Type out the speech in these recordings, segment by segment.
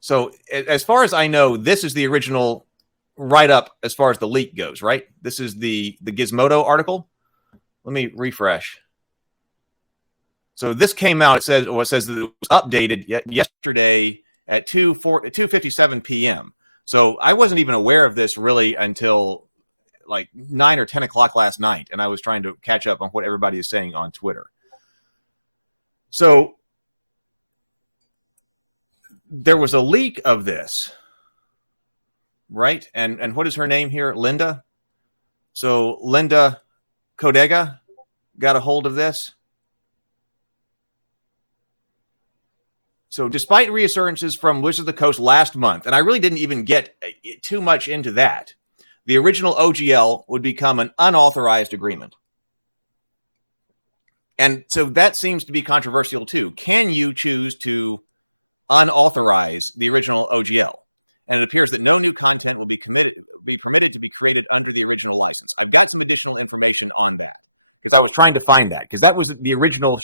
So as far as I know, this is the original write-up as far as the leak goes, right? This is the Gizmodo article. Let me refresh. So this came out. It says that it was updated yesterday at 2:57 p.m. So I wasn't even aware of this really until like 9 or 10 o'clock last night, and I was trying to catch up on what everybody is saying on Twitter. So there was a leak of this. I was trying to find that because that was the original.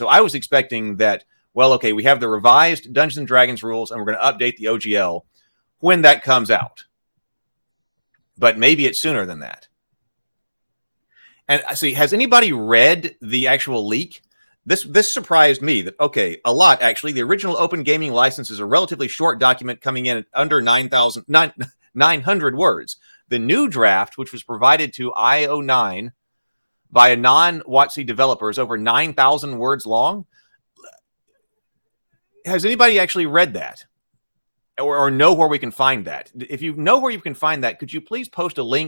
So I was expecting that, well, okay, we have the revised Dungeons and Dragons rules and we're going to update the OGL when that comes out. But maybe it's sooner than that. And I see, has anybody read the actual leak? This surprised me. Okay, a lot actually. The original open gaming license is a relatively short document coming in under 900 words. The new draft, which was provided to I09 by a non-WotC developer, is over 9,000 words long. Has anybody actually read that? Or know where we can find that? If you know where you can find that, could you please post a link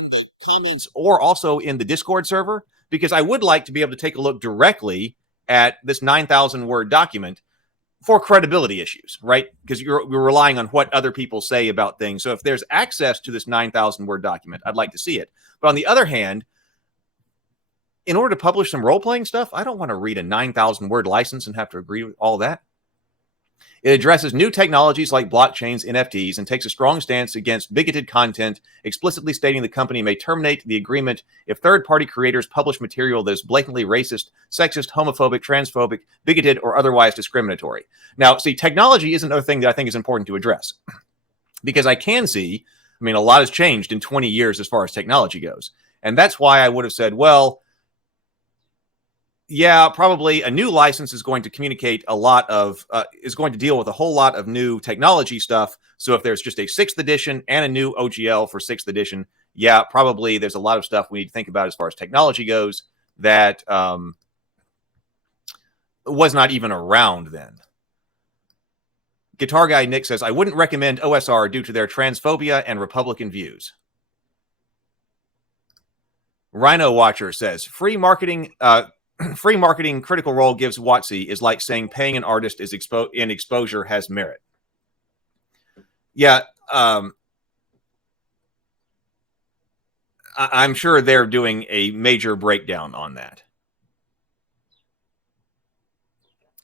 in the comments or also in the Discord server? Because I would like to be able to take a look directly at this 9,000 word document for credibility issues, right? Because you're relying on what other people say about things. So if there's access to this 9,000 word document, I'd like to see it. But on the other hand, in order to publish some role-playing stuff, I don't want to read a 9,000 word license and have to agree with all that. It addresses new technologies like blockchains, NFTs, and takes a strong stance against bigoted content, explicitly stating the company may terminate the agreement if third-party creators publish material that is blatantly racist, sexist, homophobic, transphobic, bigoted, or otherwise discriminatory. Now, see, technology is another thing that I think is important to address. Because I can see, I mean, a lot has changed in 20 years as far as technology goes. And that's why I would have said, well, yeah, probably a new license is going to communicate a lot of, is going to deal with a whole lot of new technology stuff. So if there's just a 6th edition and a new OGL for 6th edition, yeah, probably there's a lot of stuff we need to think about as far as technology goes that was not even around then. Guitar Guy Nick says, I wouldn't recommend OSR due to their transphobia and Republican views. Rhino Watcher says, free marketing Critical Role gives WotC is like saying paying an artist is in exposure has merit. Yeah, I'm sure they're doing a major breakdown on that.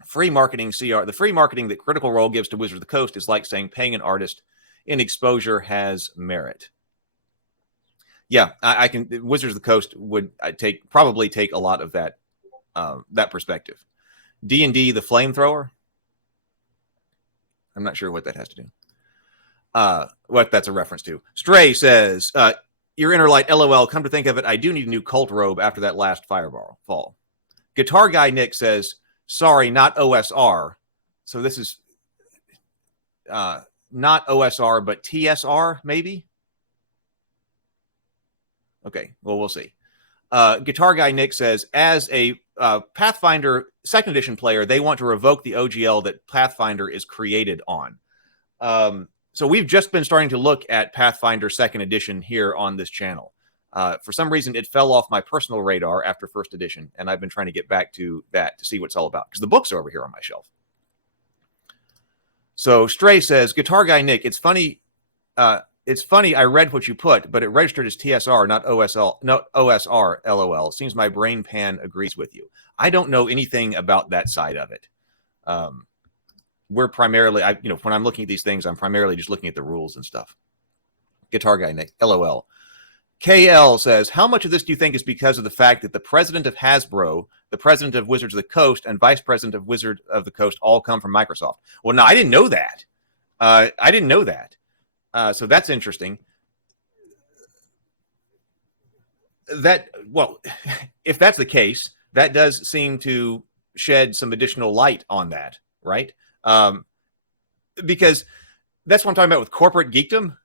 Free marketing CR, the free marketing that Critical Role gives to Wizards of the Coast is like saying paying an artist in exposure has merit. Yeah, I can. Wizards of the Coast would probably take a lot of that that perspective. DnD, the flamethrower. I'm not sure what that has to do. what that's a reference to. Stray says, your inner light, LOL. Come to think of it, I do need a new cult robe after that last fireball fall. Guitar guy Nick says, sorry, not OSR. So this is not OSR, but TSR, maybe? Okay, well, we'll see. Guitar guy Nick says, as a Pathfinder 2nd edition player, they want to revoke the OGL that Pathfinder is created on. So we've just been starting to look at Pathfinder 2nd edition here on this channel. For some reason, it fell off my personal radar after 1st edition, and I've been trying to get back to that to see what it's all about, because the books are over here on my shelf. So Stray says, Guitar guy Nick, it's funny I read what you put, but it registered as TSR, not OSR, LOL. Seems my brain pan agrees with you. I don't know anything about that side of it. We're primarily, when I'm looking at these things, I'm primarily just looking at the rules and stuff. Guitar guy Nick, LOL. KL says, how much of this do you think is because of the fact that the president of Hasbro, the president of Wizards of the Coast, and vice president of Wizards of the Coast all come from Microsoft? Well, no, I didn't know that. I didn't know that. So that's interesting. Well, if that's the case, that does seem to shed some additional light on that, right? Because that's what I'm talking about with corporate geekdom.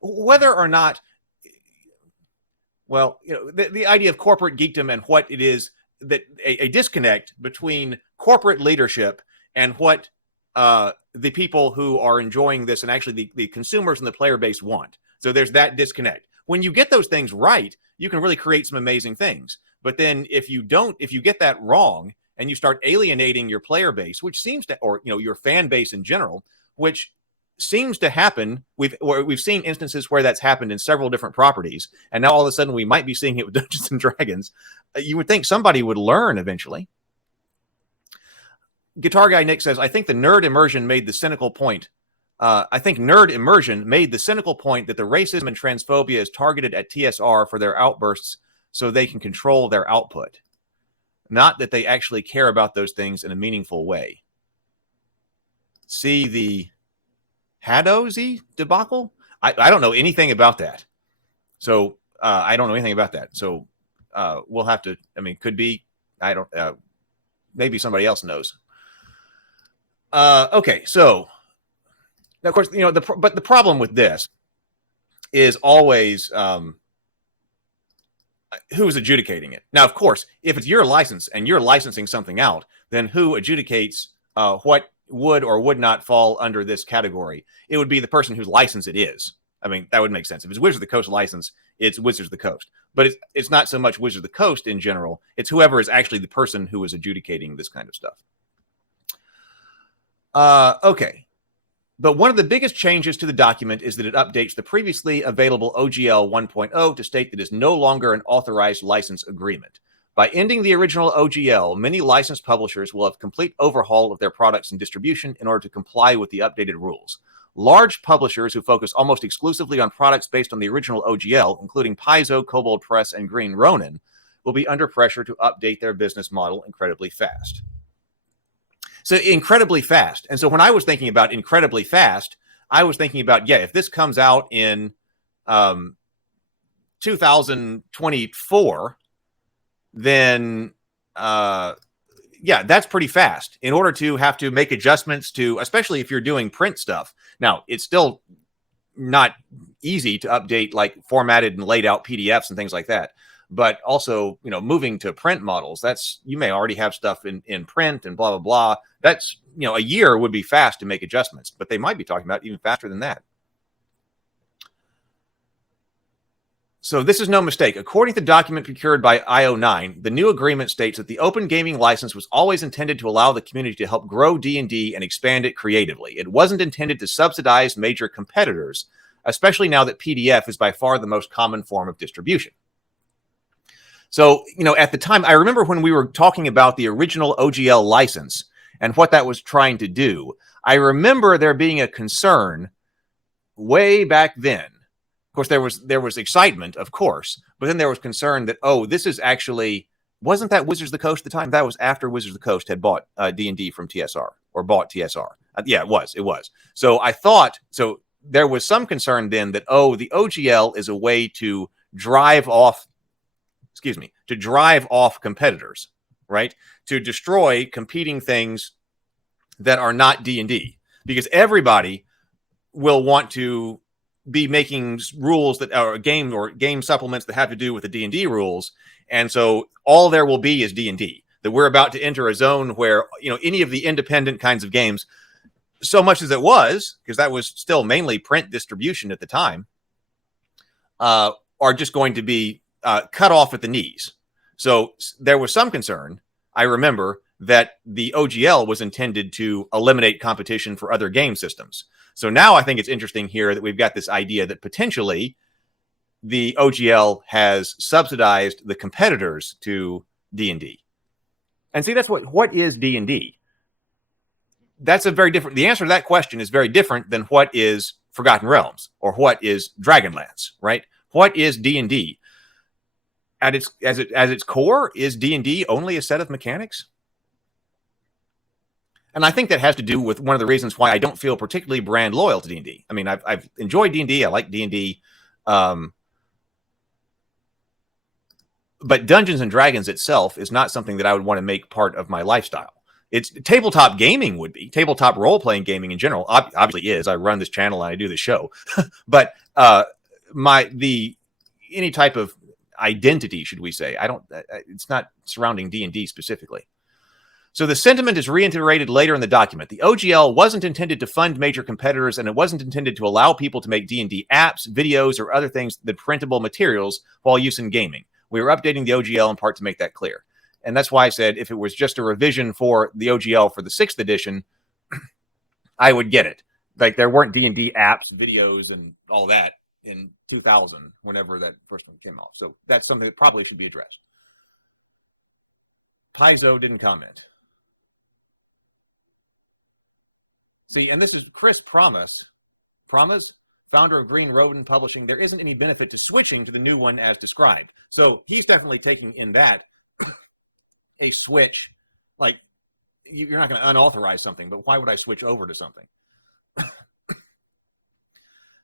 Whether or not, well, the idea of corporate geekdom and what it is, that a disconnect between corporate leadership and what the people who are enjoying this and actually the consumers and the player base want. So there's that disconnect. When you get those things right, you can really create some amazing things. But then if you get that wrong and you start alienating your player base, which seems to, or your fan base in general, which seems to happen. We've seen instances where that's happened in several different properties, and now all of a sudden we might be seeing it with Dungeons and Dragons. You would think somebody would learn eventually. Guitar guy Nick says, I think nerd immersion made the cynical point that the racism and transphobia is targeted at TSR for their outbursts so they can control their output. Not that they actually care about those things in a meaningful way. See the Hadozi debacle? I don't know anything about that. So I don't know anything about that. So we'll have to, could be, maybe somebody else knows. Okay, so now, of course, but the problem with this is always who's adjudicating it. Now, of course, if it's your license and you're licensing something out, then who adjudicates what would or would not fall under this category? It would be the person whose license it is. That would make sense. If it's Wizards of the Coast license, it's Wizards of the Coast. But it's not so much Wizards of the Coast in general. It's whoever is actually the person who is adjudicating this kind of stuff. Okay. But one of the biggest changes to the document is that it updates the previously available OGL 1.0 to state that it is no longer an authorized license agreement. By ending the original OGL, many licensed publishers will have complete overhaul of their products and distribution in order to comply with the updated rules. Large publishers who focus almost exclusively on products based on the original OGL, including Paizo, Kobold Press, and Green Ronin, will be under pressure to update their business model incredibly fast. So incredibly fast. And so when I was thinking about incredibly fast, I was thinking about, if this comes out in 2024, then that's pretty fast in order to have to make adjustments to, especially if you're doing print stuff. Now, it's still not easy to update like formatted and laid out PDFs and things like that. But also, moving to print models, you may already have stuff in print and blah, blah, blah. That's, a year would be fast to make adjustments, but they might be talking about even faster than that. So this is no mistake. According to the document procured by IO9, the new agreement states that the open gaming license was always intended to allow the community to help grow D&D and expand it creatively. It wasn't intended to subsidize major competitors, especially now that PDF is by far the most common form of distribution. So, at the time, I remember when we were talking about the original OGL license and what that was trying to do, I remember there being a concern way back then. Of course, there was excitement, of course, but then there was concern that, this is actually, wasn't that Wizards of the Coast at the time? That was after Wizards of the Coast had bought D&D from TSR or bought TSR. Yeah, it was. So I thought, there was some concern then that, oh, the OGL is a way to drive off, competitors, right? To destroy competing things that are not D&D, because everybody will want to be making rules that are game supplements that have to do with the D&D rules. And so all there will be is D&D. That we're about to enter a zone where, any of the independent kinds of games, so much as it was, because that was still mainly print distribution at the time, are just going to be cut off at the knees. So there was some concern, I remember, that the OGL was intended to eliminate competition for other game systems. So now I think it's interesting here that we've got this idea that potentially the OGL has subsidized the competitors to D&D. And see, that's what is D&D? That's a very different, the answer to that question is very different than what is Forgotten Realms or what is Dragonlance, right? What is D&D? At its core, is D&D only a set of mechanics? And I think that has to do with one of the reasons why I don't feel particularly brand loyal to D&D. I mean, I've enjoyed D&D. I like D&D. But Dungeons and Dragons itself is not something that I would want to make part of my lifestyle. It's tabletop gaming would be. Tabletop role-playing gaming in general obviously is. I run this channel and I do this show. But any type of identity, should we say, it's not surrounding D&D specifically. So the sentiment is reiterated later in the document. The OGL wasn't intended to fund major competitors, and it wasn't intended to allow people to make D&D apps, videos, or other things than printable materials while using gaming. We were updating the OGL in part to make that clear. And that's why I said if it was just a revision for the OGL for the 6th edition, I would get it. Like there weren't D&D apps, videos, and all that in 2000, whenever that first one came off. So that's something that probably should be addressed. Paizo didn't comment. See, and this is Chris Promise, founder of Green Roden Publishing. There isn't any benefit to switching to the new one as described. So he's definitely taking in that a switch. Like, you're not going to unauthorize something, but why would I switch over to something?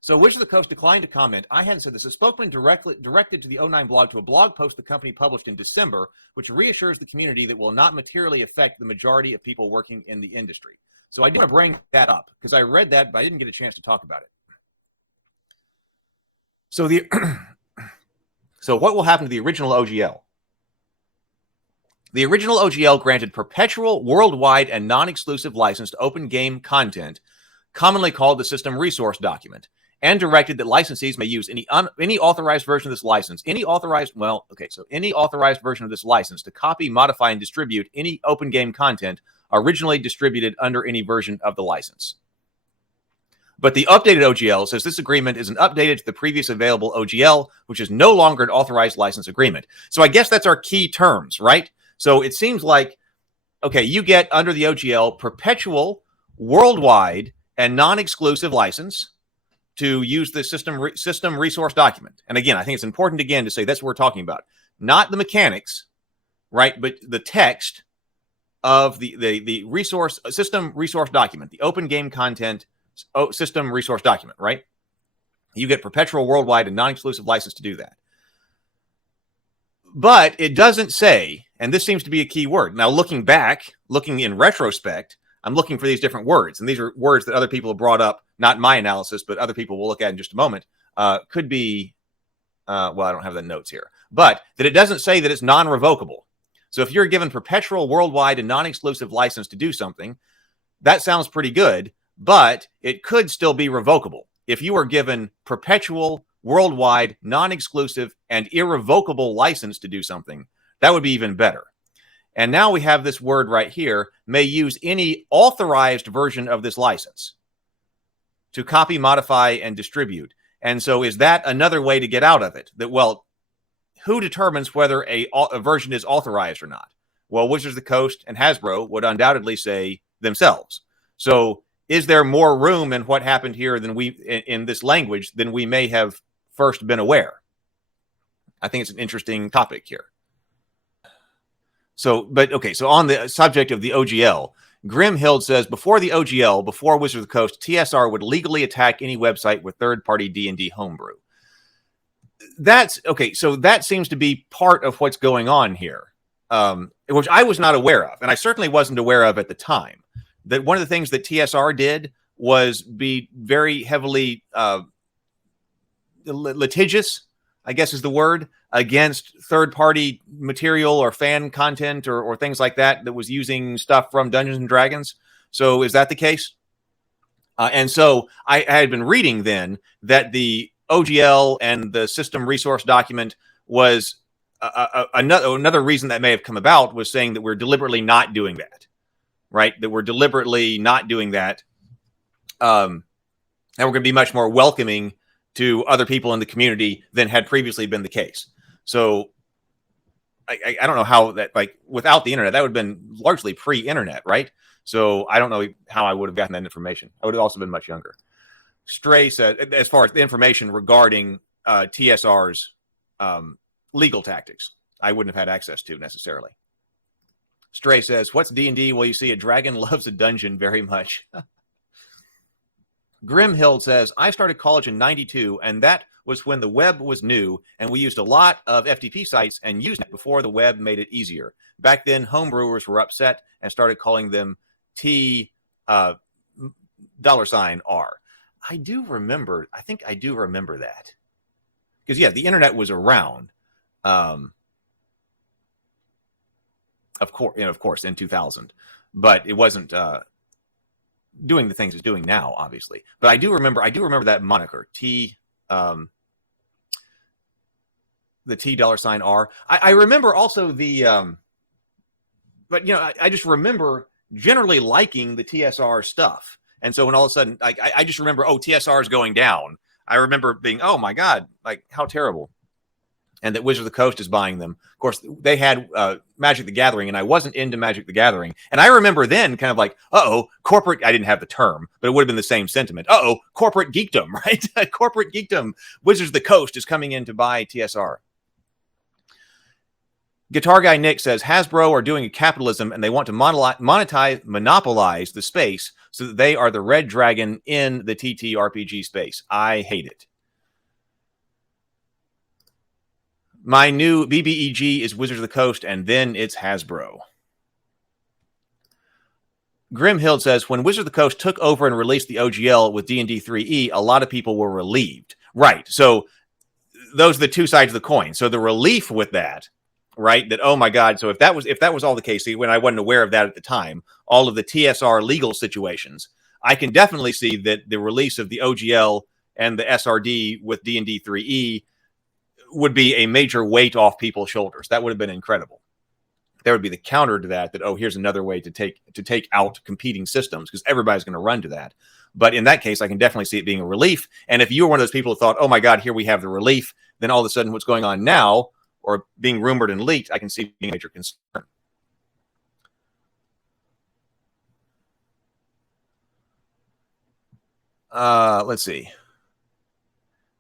So Witch of the Coast declined to comment. I hadn't said this. A spokesman directed to the O9 blog to a blog post the company published in December, which reassures the community that will not materially affect the majority of people working in the industry. So I do want to bring that up because I read that, but I didn't get a chance to talk about it. So so what will happen to the original OGL? The original OGL granted perpetual, worldwide, and non-exclusive license to open game content, commonly called the System Resource Document, and directed that licensees may use any authorized version of this license, any authorized version of this license to copy, modify, and distribute any open game content originally distributed under any version of the license. But the updated OGL says this agreement is an updated to the previous available OGL, which is no longer an authorized license agreement. So I guess that's our key terms, right? So it seems like, okay, you get under the OGL perpetual, worldwide, and non-exclusive license to use the system resource document. And again, I think it's important again to say that's what we're talking about. Not the mechanics, right? But the text of the system resource document, the open game content system resource document, right? You get perpetual, worldwide, and non-exclusive license to do that. But it doesn't say, and this seems to be a key word. Now, looking in retrospect, I'm looking for these different words, and these are words that other people have brought up, not my analysis, but other people will look at in just a moment. Could be, well, I don't have the notes here, but that it doesn't say that it's non-revocable. So if you're given perpetual, worldwide, and non-exclusive license to do something, that sounds pretty good, but it could still be revocable. If you are given perpetual, worldwide, non-exclusive, and irrevocable license to do something, that would be even better. And now we have this word right here, may use any authorized version of this license to copy, modify, and distribute. And so is that another way to get out of it? That, well, who determines whether a version is authorized or not? Well, Wizards of the Coast and Hasbro would undoubtedly say themselves. So is there more room in what happened here than in this language than we may have first been aware? I think it's an interesting topic here. So, but okay, so on the subject of the OGL, Grimhild says, before the OGL, before Wizards of the Coast, TSR would legally attack any website with third-party D&D homebrew. That's okay. So that seems to be part of what's going on here, which I was not aware of, and I certainly wasn't aware of at the time. That one of the things that TSR did was be very heavily litigious, I guess is the word, against third-party material or fan content or things like that was using stuff from Dungeons and Dragons. So is that the case? And so I had been reading then that the OGL and the system resource document was another reason that may have come about was saying that we're deliberately not doing that, right? That we're deliberately not doing that. And we're going to be much more welcoming to other people in the community than had previously been the case. So I don't know how that, like, without the internet, that would have been largely pre-internet, right? So I don't know how I would have gotten that information. I would have also been much younger. Stray said, as far as the information regarding TSR's legal tactics, I wouldn't have had access to necessarily. Stray says, what's D&D? Well, you see, a dragon loves a dungeon very much. Grimhild says, I started college in 92, and that was when the web was new, and we used a lot of FTP sites and used it before the web made it easier. Back then, homebrewers were upset and started calling them $R. I think I do remember that. Because, yeah, the internet was around, of course, in 2000. But it wasn't doing the things it's doing now, obviously. But I do remember that moniker, the $R. I remember also but, I just remember generally liking the TSR stuff. And so when all of a sudden, I just remember, TSR is going down. I remember being, oh my God, like how terrible. And that Wizards of the Coast is buying them. Of course, they had Magic the Gathering, and I wasn't into Magic the Gathering. And I remember then kind of like, corporate, I didn't have the term, but it would have been the same sentiment. Corporate geekdom, right? Corporate geekdom. Wizards of the Coast is coming in to buy TSR. Guitar Guy Nick says, Hasbro are doing a capitalism, and they want to monopolize the space so that they are the red dragon in the TTRPG space. I hate it. My new BBEG is Wizards of the Coast, and then it's Hasbro. Grimhild says, when Wizards of the Coast took over and released the OGL with D&D 3E, a lot of people were relieved. Right. So those are the two sides of the coin. So the relief with that, right, that, oh my God, so if that was all the case, when I wasn't aware of that at the time, all of the TSR legal situations, I can definitely see that the release of the OGL and the SRD with D&D 3E would be a major weight off people's shoulders. That would have been incredible. There would be the counter to that, here's another way to take out competing systems, because everybody's going to run to that. But in that case, I can definitely see it being a relief. And if you were one of those people who thought, oh my God, here we have the relief, then all of a sudden what's going on now, or being rumored and leaked, I can see being a major concern. Let's see.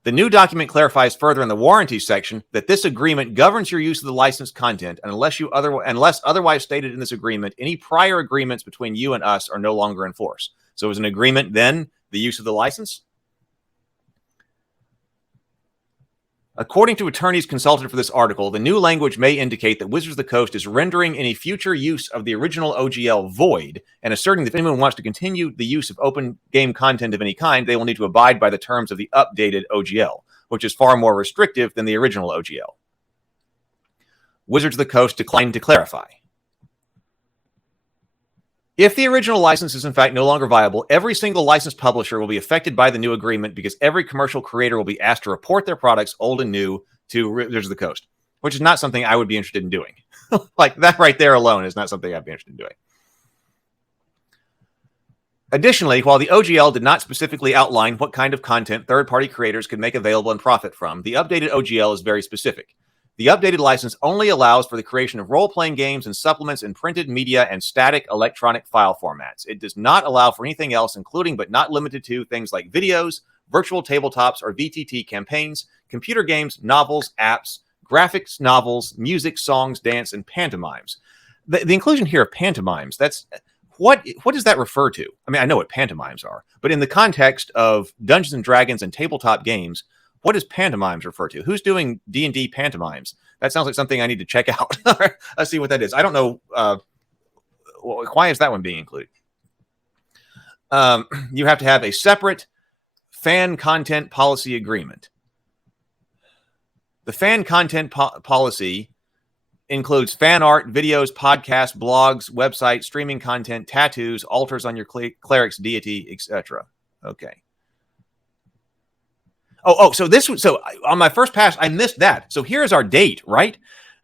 The new document clarifies further in the warranty section that this agreement governs your use of the licensed content, and unless otherwise stated in this agreement, any prior agreements between you and us are no longer in force. So is an agreement then the use of the license? According to attorneys consulted for this article, the new language may indicate that Wizards of the Coast is rendering any future use of the original OGL void and asserting that if anyone wants to continue the use of open game content of any kind, they will need to abide by the terms of the updated OGL, which is far more restrictive than the original OGL. Wizards of the Coast declined to clarify. If the original license is in fact no longer viable, every single licensed publisher will be affected by the new agreement because every commercial creator will be asked to report their products, old and new, to Wizards of the Coast, which is not something I would be interested in doing. Like that right there alone is not something I'd be interested in doing. Additionally, while the OGL did not specifically outline what kind of content third-party creators could make available and profit from, the updated OGL is very specific. The updated license only allows for the creation of role-playing games and supplements in printed media and static electronic file formats. It does not allow for anything else, including but not limited to things like videos, virtual tabletops or VTT campaigns, computer games, novels, apps, graphics, novels, music, songs, dance, and pantomimes. The inclusion here of pantomimes, what does that refer to? I mean, I know what pantomimes are, but in the context of Dungeons and Dragons and tabletop games, what does pantomimes refer to? Who's doing D&D pantomimes? That sounds like something I need to check out. Let's see what that is. I don't know. Why is that one being included? You have to have a separate fan content policy agreement. The fan content policy includes fan art, videos, podcasts, blogs, websites, streaming content, tattoos, altars on your cleric's deity, etc. Okay. So on my first pass, I missed that. So here's our date, right?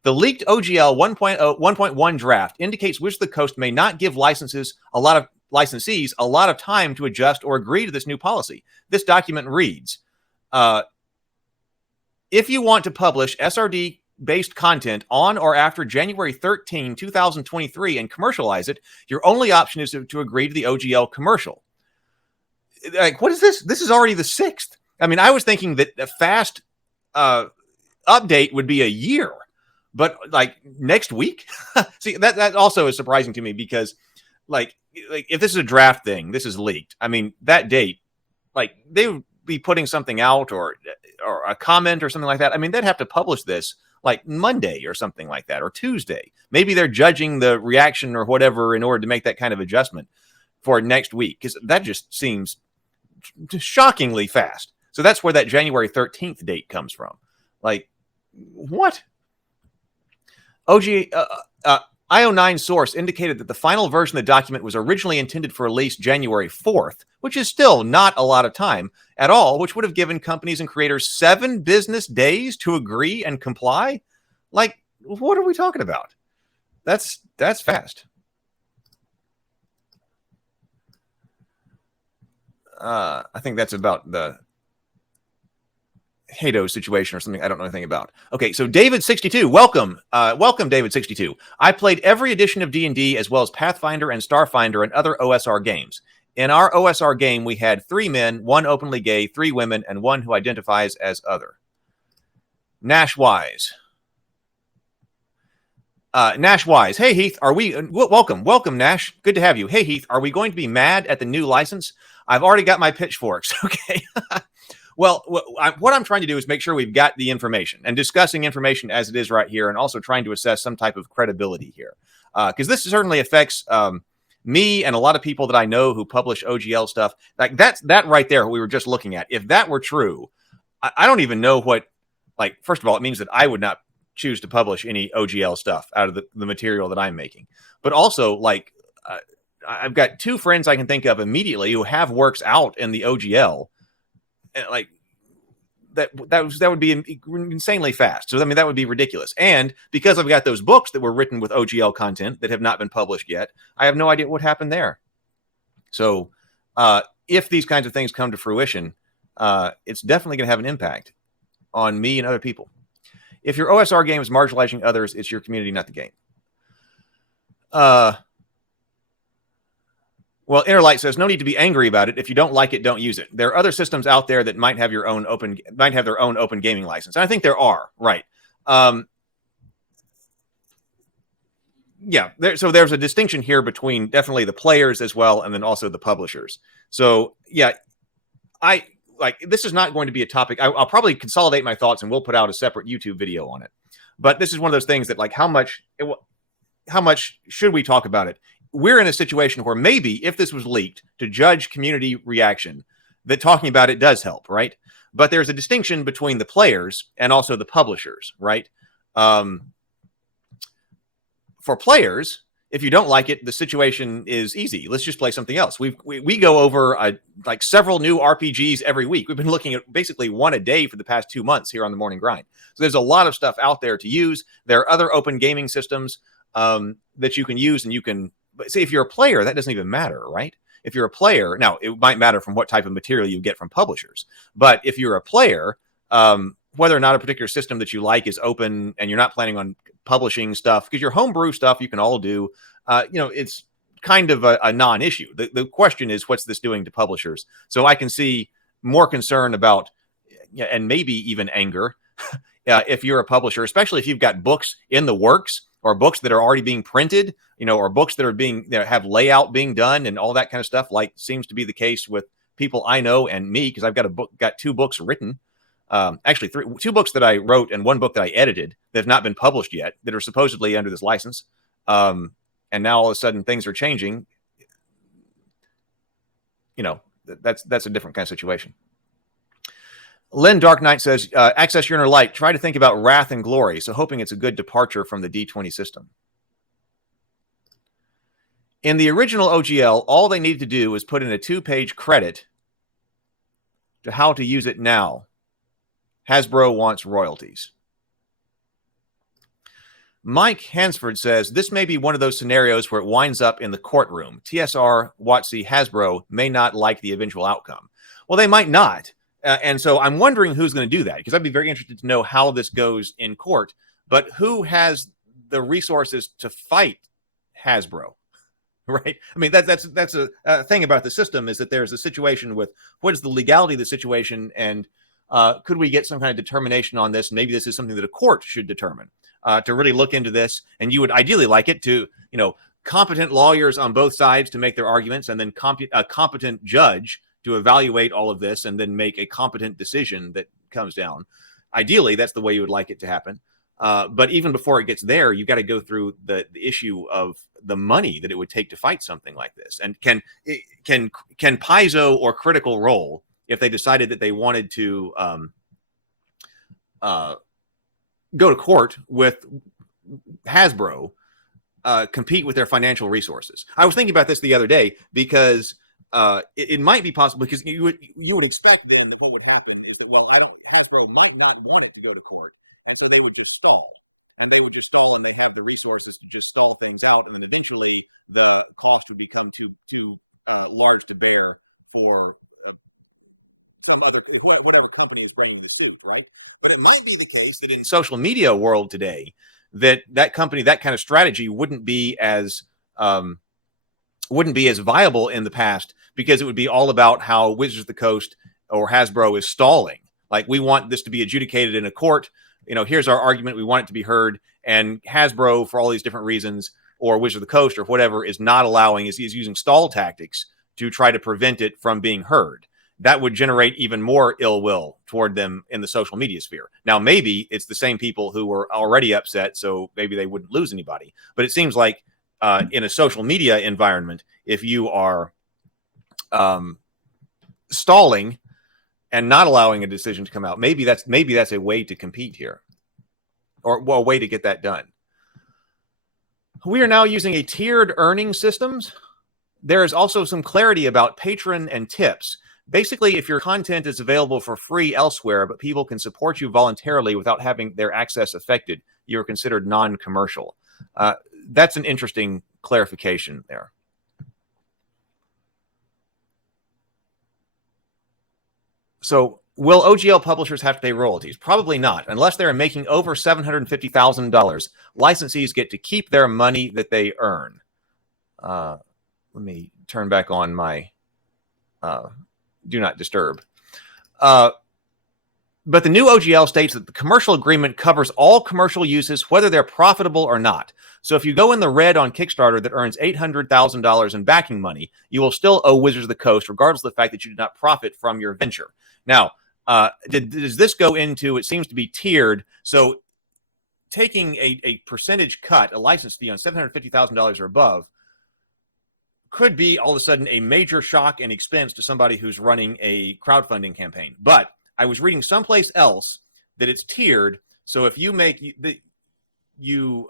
The leaked OGL 1.1 draft indicates Wizards of the Coast may not give licensees a lot of time to adjust or agree to this new policy. This document reads, if you want to publish SRD-based content on or after January 13, 2023 and commercialize it, your only option is to agree to the OGL commercial. Like, what is this? This is already the 6th. I mean, I was thinking that a fast update would be a year, but like next week? See, that also is surprising to me because like if this is a draft thing, this is leaked. I mean, that date, like they would be putting something out or a comment or something like that. I mean, they'd have to publish this like Monday or something like that, or Tuesday. Maybe they're judging the reaction or whatever in order to make that kind of adjustment for next week, because that just seems shockingly fast. So that's where that January 13th date comes from. Like, what? IO9 source indicated that the final version of the document was originally intended for release January 4th, which is still not a lot of time at all, which would have given companies and creators 7 business days to agree and comply. Like, what are we talking about? That's fast. I think that's about the Hato situation or something I don't know anything about. Okay, so David62, welcome. Welcome, David62. I played every edition of D&D as well as Pathfinder and Starfinder and other OSR games. In our OSR game, we had 3 men, 1 openly gay, 3 women, and 1 who identifies as other. Nash Wise. Nash Wise. Hey, Heath, are we... welcome, Nash. Good to have you. Hey, Heath, are we going to be mad at the new license? I've already got my pitchforks. Okay. Well, what I'm trying to do is make sure we've got the information and discussing information as it is right here, and also trying to assess some type of credibility here. Because this certainly affects me and a lot of people that I know who publish OGL stuff. Like that right there, we were just looking at. If that were true, I don't even know what, like, first of all, it means that I would not choose to publish any OGL stuff out of the material that I'm making. But also, like, I've got 2 friends I can think of immediately who have works out in the OGL. Like that would be insanely fast. So I mean, that would be ridiculous. And because I've got those books that were written with OGL content that have not been published yet, I have no idea what happened there. So if these kinds of things come to fruition, it's definitely going to have an impact on me and other people. If your OSR game is marginalizing others, it's your community, not the game. Well, Interlight says no need to be angry about it. If you don't like it, don't use it. There are other systems out there that might have their own open gaming license. And I think there are, right? Yeah. So there's a distinction here between definitely the players as well, and then also the publishers. So yeah, this is not going to be a topic. I'll probably consolidate my thoughts, and we'll put out a separate YouTube video on it. But this is one of those things that, like, how much should we talk about it? We're in a situation where maybe if this was leaked to judge community reaction, that talking about it does help, right? But there's a distinction between the players and also the publishers, right? For players, if you don't like it, the situation is easy. Let's just play something else. We go over like several new RPGs every week. We've been looking at basically 1 a day for the past 2 months here on the Morning Grind. So there's a lot of stuff out there to use. There are other open gaming systems that you can use, and you can. But see, if you're a player, that doesn't even matter, right? If you're a player, now it might matter from what type of material you get from publishers. But if you're a player, whether or not a particular system that you like is open and you're not planning on publishing stuff, because your homebrew stuff you can all do, it's kind of a non-issue. The question is, what's this doing to publishers? So I can see more concern about, and maybe even anger, if you're a publisher, especially if you've got books in the works or books that are already being printed, or books that are being have layout being done and all that kind of stuff, like seems to be the case with people I know and me, because I've got 2 books written. Actually, 2 books that I wrote and 1 book that I edited that have not been published yet, that are supposedly under this license. And now all of a sudden things are changing. That's a different kind of situation. Lynn Dark Knight says, Access Your Inner Light, try to think about wrath and glory. So hoping it's a good departure from the D20 system. In the original OGL, all they needed to do was put in a 2-page credit to how to use it now. Hasbro wants royalties. Mike Hansford says, this may be one of those scenarios where it winds up in the courtroom. TSR, WotC, Hasbro may not like the eventual outcome. Well, they might not. And so I'm wondering who's going to do that, because I'd be very interested to know how this goes in court. But who has the resources to fight Hasbro? Right? I mean, that's a thing about the system, is that there's a situation with what is the legality of the situation, and could we get some kind of determination on this? Maybe this is something that a court should determine, to really look into this. And you would ideally like it to, competent lawyers on both sides to make their arguments, and then a competent judge to evaluate all of this and then make a competent decision that comes down. Ideally, that's the way you would like it to happen. But even before it gets there, you've got to go through the issue of the money that it would take to fight something like this. And can Paizo or Critical Role, if they decided that they wanted to go to court with Hasbro, compete with their financial resources? I was thinking about this the other day, because it might be possible, because you would expect then that what would happen is that, Hasbro might not want it to go to court, and so they would just stall. And they would just stall, and they have the resources to just stall things out, and then eventually the cost would become too large to bear for some other, whatever company is bringing the suit, right? But it might be the case that in social media world today, that company, that kind of strategy wouldn't be as viable in the past, because it would be all about how Wizards of the Coast or Hasbro is stalling. Like, we want this to be adjudicated in a court. Here's our argument. We want it to be heard. And Hasbro, for all these different reasons, or Wizards of the Coast or whatever, is not allowing, is using stall tactics to try to prevent it from being heard. That would generate even more ill will toward them in the social media sphere. Now, maybe it's the same people who were already upset, so maybe they wouldn't lose anybody. But it seems like in a social media environment, if you are stalling and not allowing a decision to come out, maybe that's a way to compete here, or a way to get that done. We are now using a tiered earning systems. There is also some clarity about patron and tips. Basically, if your content is available for free elsewhere, but people can support you voluntarily without having their access affected, you're considered non-commercial. That's an interesting clarification there. So, will OGL publishers have to pay royalties? Probably not, unless they're making over $750,000. Licensees get to keep their money that they earn. Let me turn back on my do not disturb. But the new OGL states that the commercial agreement covers all commercial uses, whether they're profitable or not. So if you go in the red on Kickstarter that earns $800,000 in backing money, you will still owe Wizards of the Coast, regardless of the fact that you did not profit from your venture. Now, does this go into, it seems to be tiered, so taking a percentage cut, a license fee on $750,000 or above, could be all of a sudden a major shock and expense to somebody who's running a crowdfunding campaign. But I was reading someplace else that it's tiered. So if you make you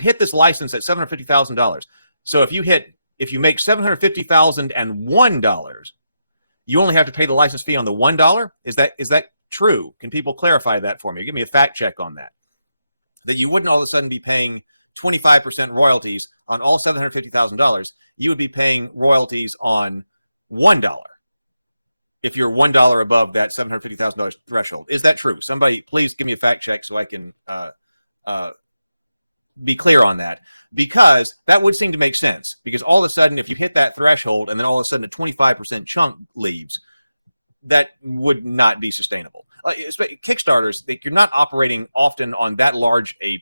hit this license at $750,000. So if you make $750,001, you only have to pay the license fee on the $1. Is that true? Can people clarify that for me? Give me a fact check on that. That you wouldn't all of a sudden be paying 25% royalties on all $750,000. You would be paying royalties on $1 if you're $1 above that $750,000 threshold. Is that true? Somebody, please give me a fact check so I can be clear on that. Because that would seem to make sense. Because all of a sudden, if you hit that threshold and then all of a sudden a 25% chunk leaves, that would not be sustainable. Kickstarters, you're not operating often on that large a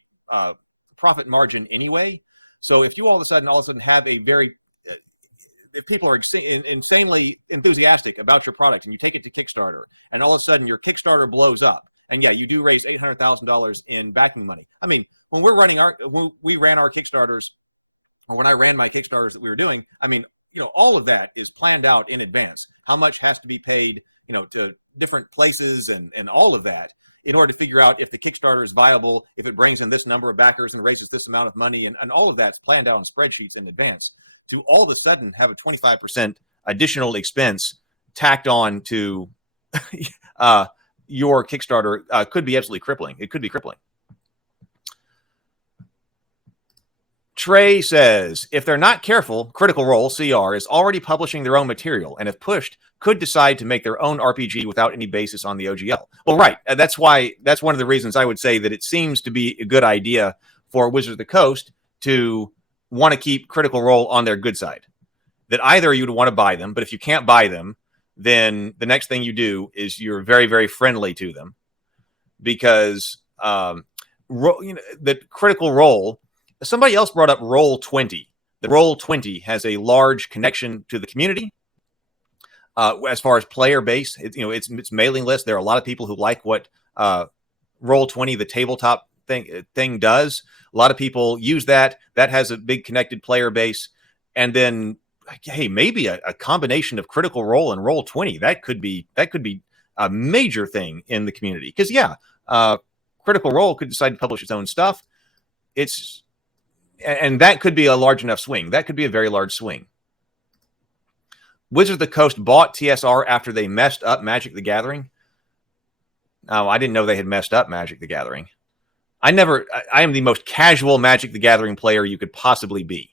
profit margin anyway. So if you all of a sudden have a very if people are insanely enthusiastic about your product and you take it to Kickstarter and all of a sudden your Kickstarter blows up, and yeah, you do raise $800,000 in backing money. I mean, when we ran our Kickstarters, or when I ran my Kickstarters that we were doing, I mean, all of that is planned out in advance. How much has to be paid, to different places and all of that in order to figure out if the Kickstarter is viable, if it brings in this number of backers and raises this amount of money, and all of that's planned out on spreadsheets in advance. To all of a sudden have a 25% additional expense tacked on to your Kickstarter could be absolutely crippling. It could be crippling. Trey says, if they're not careful, Critical Role, CR, is already publishing their own material, and if pushed, could decide to make their own RPG without any basis on the OGL. Well, right. That's one of the reasons I would say that it seems to be a good idea for Wizards of the Coast to want to keep Critical Role on their good side. That either you'd want to buy them, but if you can't buy them, then the next thing you do is you're very, very friendly to them, because the Critical Role. Somebody else brought up Roll20. The Roll20 has a large connection to the community as far as player base. It's mailing list. There are a lot of people who like what Roll20, the tabletop thing does. A lot of people use that. That has a big connected player base. And then, hey, maybe a combination of Critical Role and Roll20. That could be a major thing in the community. Because Critical Role could decide to publish its own stuff. And that could be a large enough swing. That could be a very large swing. Wizards of the Coast bought TSR after they messed up Magic the Gathering. Oh, I didn't know they had messed up Magic the Gathering. I am the most casual Magic the Gathering player you could possibly be.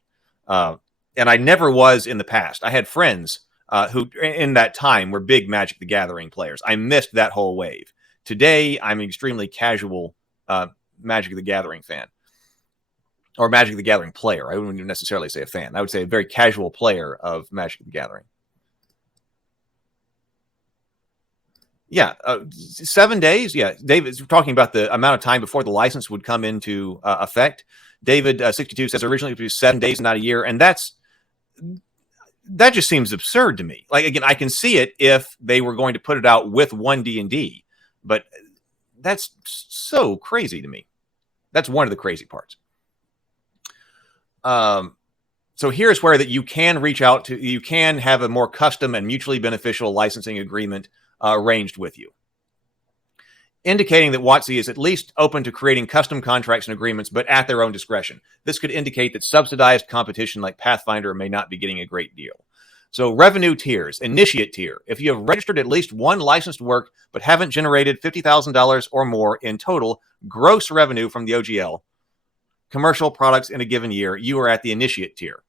And I never was in the past. I had friends who, in that time, were big Magic the Gathering players. I missed that whole wave. Today, I'm an extremely casual Magic the Gathering fan. Or Magic the Gathering player. I wouldn't even necessarily say a fan. I would say a very casual player of Magic the Gathering. Yeah, 7 days. Yeah, David's talking about the amount of time before the license would come into effect. David 62 says originally it was 7 days, not a year, and that just seems absurd to me. Like, again, I can see it if they were going to put it out with one D&D, but that's so crazy to me. That's one of the crazy parts. So here's where that you can reach out to, you can have a more custom and mutually beneficial licensing agreement arranged with you, indicating that WotC is at least open to creating custom contracts and agreements, but at their own discretion. This could indicate that subsidized competition like Pathfinder may not be getting a great deal. So revenue tiers, initiate tier. If you have registered at least one licensed work, but haven't generated $50,000 or more in total gross revenue from the OGL, commercial products in a given year, you are at the initiate tier.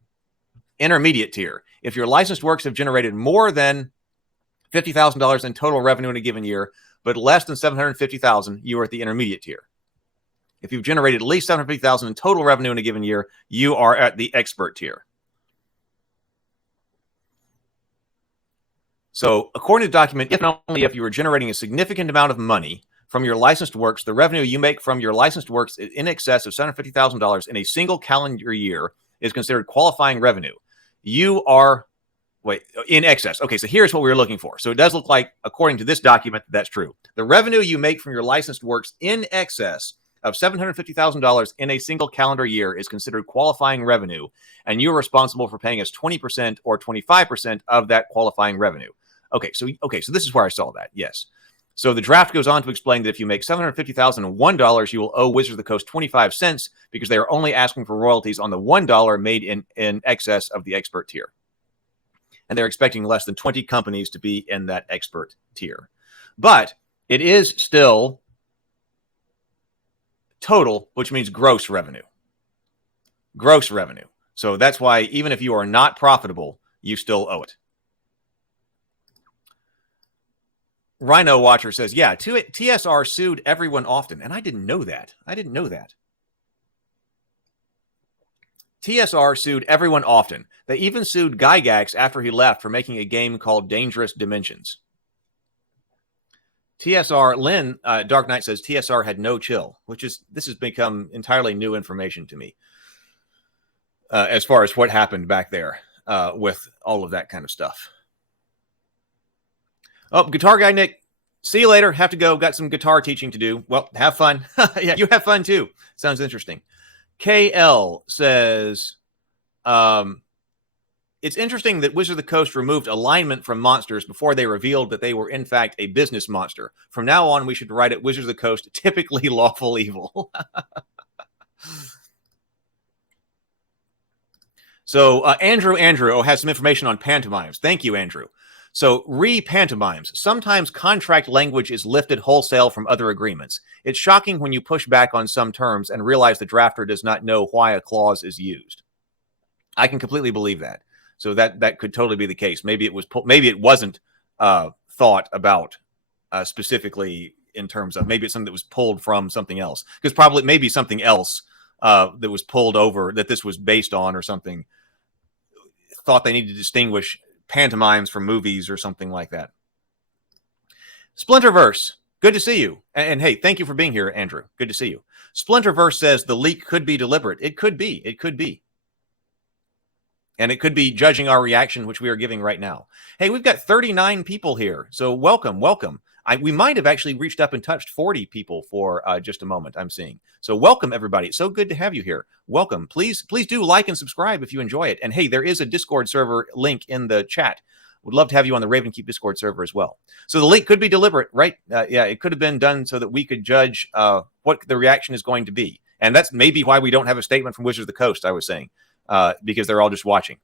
Intermediate tier. If your licensed works have generated more than $50,000 in total revenue in a given year, but less than $750,000, you are at the intermediate tier. If you've generated at least $750,000 in total revenue in a given year, you are at the expert tier. So according to the document, if and only if you are generating a significant amount of money from your licensed works, the revenue you make from your licensed works in excess of $750,000 in a single calendar year is considered qualifying revenue. You are, in excess. Okay, so here's what we were looking for. So it does look like, according to this document, that's true. The revenue you make from your licensed works in excess of $750,000 in a single calendar year is considered qualifying revenue, and you're responsible for paying us 20% or 25% of that qualifying revenue. Okay, so this is where I saw that, yes. So the draft goes on to explain that if you make $750,001, you will owe Wizards of the Coast 25 cents because they are only asking for royalties on the $1 made in excess of the expert tier. And they're expecting less than 20 companies to be in that expert tier. But it is still total, which means gross revenue. Gross revenue. So that's why even if you are not profitable, you still owe it. Rhino Watcher says, yeah, TSR sued everyone often. And I didn't know that. TSR sued everyone often. They even sued Gygax after he left for making a game called Dangerous Dimensions. TSR Lynn Dark Knight says TSR had no chill, this has become entirely new information to me as far as what happened back there with all of that kind of stuff. Oh, guitar guy Nick, see you later. Have to go. Got some guitar teaching to do. Well, have fun. Yeah, you have fun too. Sounds interesting. KL says, it's interesting that Wizard of the Coast removed alignment from monsters before they revealed that they were in fact a business monster. From now on, we should write it Wizard of the Coast, typically lawful evil. So Andrew has some information on pantomimes. Thank you, Andrew. So pantomimes. Sometimes contract language is lifted wholesale from other agreements. It's shocking when you push back on some terms and realize the drafter does not know why a clause is used. I can completely believe that. So that could totally be the case. Maybe it wasn't thought about specifically in terms of, maybe it's something that was pulled from something else, because probably maybe something else that was pulled over that this was based on or something, thought they needed to distinguish pantomimes from movies or something like that. Splinterverse, good to see you. And hey, thank you for being here, Andrew. Good to see you. Splinterverse says the leak could be deliberate. It could be. It could be. And it could be judging our reaction, which we are giving right now. Hey, we've got 39 people here. So welcome. We might have actually reached up and touched 40 people for just a moment, I'm seeing. So welcome, everybody. It's so good to have you here. Welcome. Please do like and subscribe if you enjoy it. And hey, there is a Discord server link in the chat. Would love to have you on the Ravenkeep Discord server as well. So the link could be deliberate, right? Yeah, it could have been done so that we could judge what the reaction is going to be. And that's maybe why we don't have a statement from Wizards of the Coast, I was saying, because they're all just watching.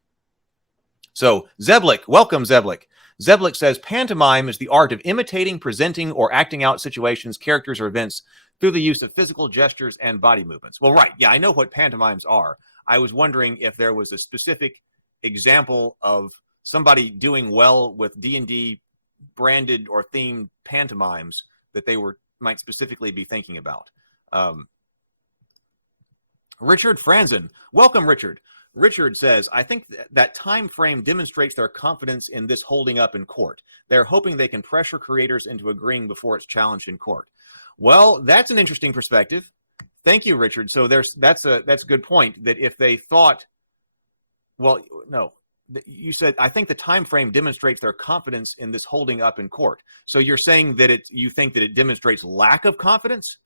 So Zeblik, welcome, Zeblik. Zeblik says, pantomime is the art of imitating, presenting, or acting out situations, characters, or events through the use of physical gestures and body movements. Well, right. Yeah, I know what pantomimes are. I was wondering if there was a specific example of somebody doing well with DnD branded or themed pantomimes that they might specifically be thinking about. Richard Franzen, welcome, Richard. Richard says, I think that time frame demonstrates their confidence in this holding up in court. They're hoping they can pressure creators into agreeing before it's challenged in court. Well, that's an interesting perspective. Thank you, Richard. So that's a good point, that if they thought, well, no, you said, I think the time frame demonstrates their confidence in this holding up in court. So you're saying that you think that it demonstrates lack of confidence?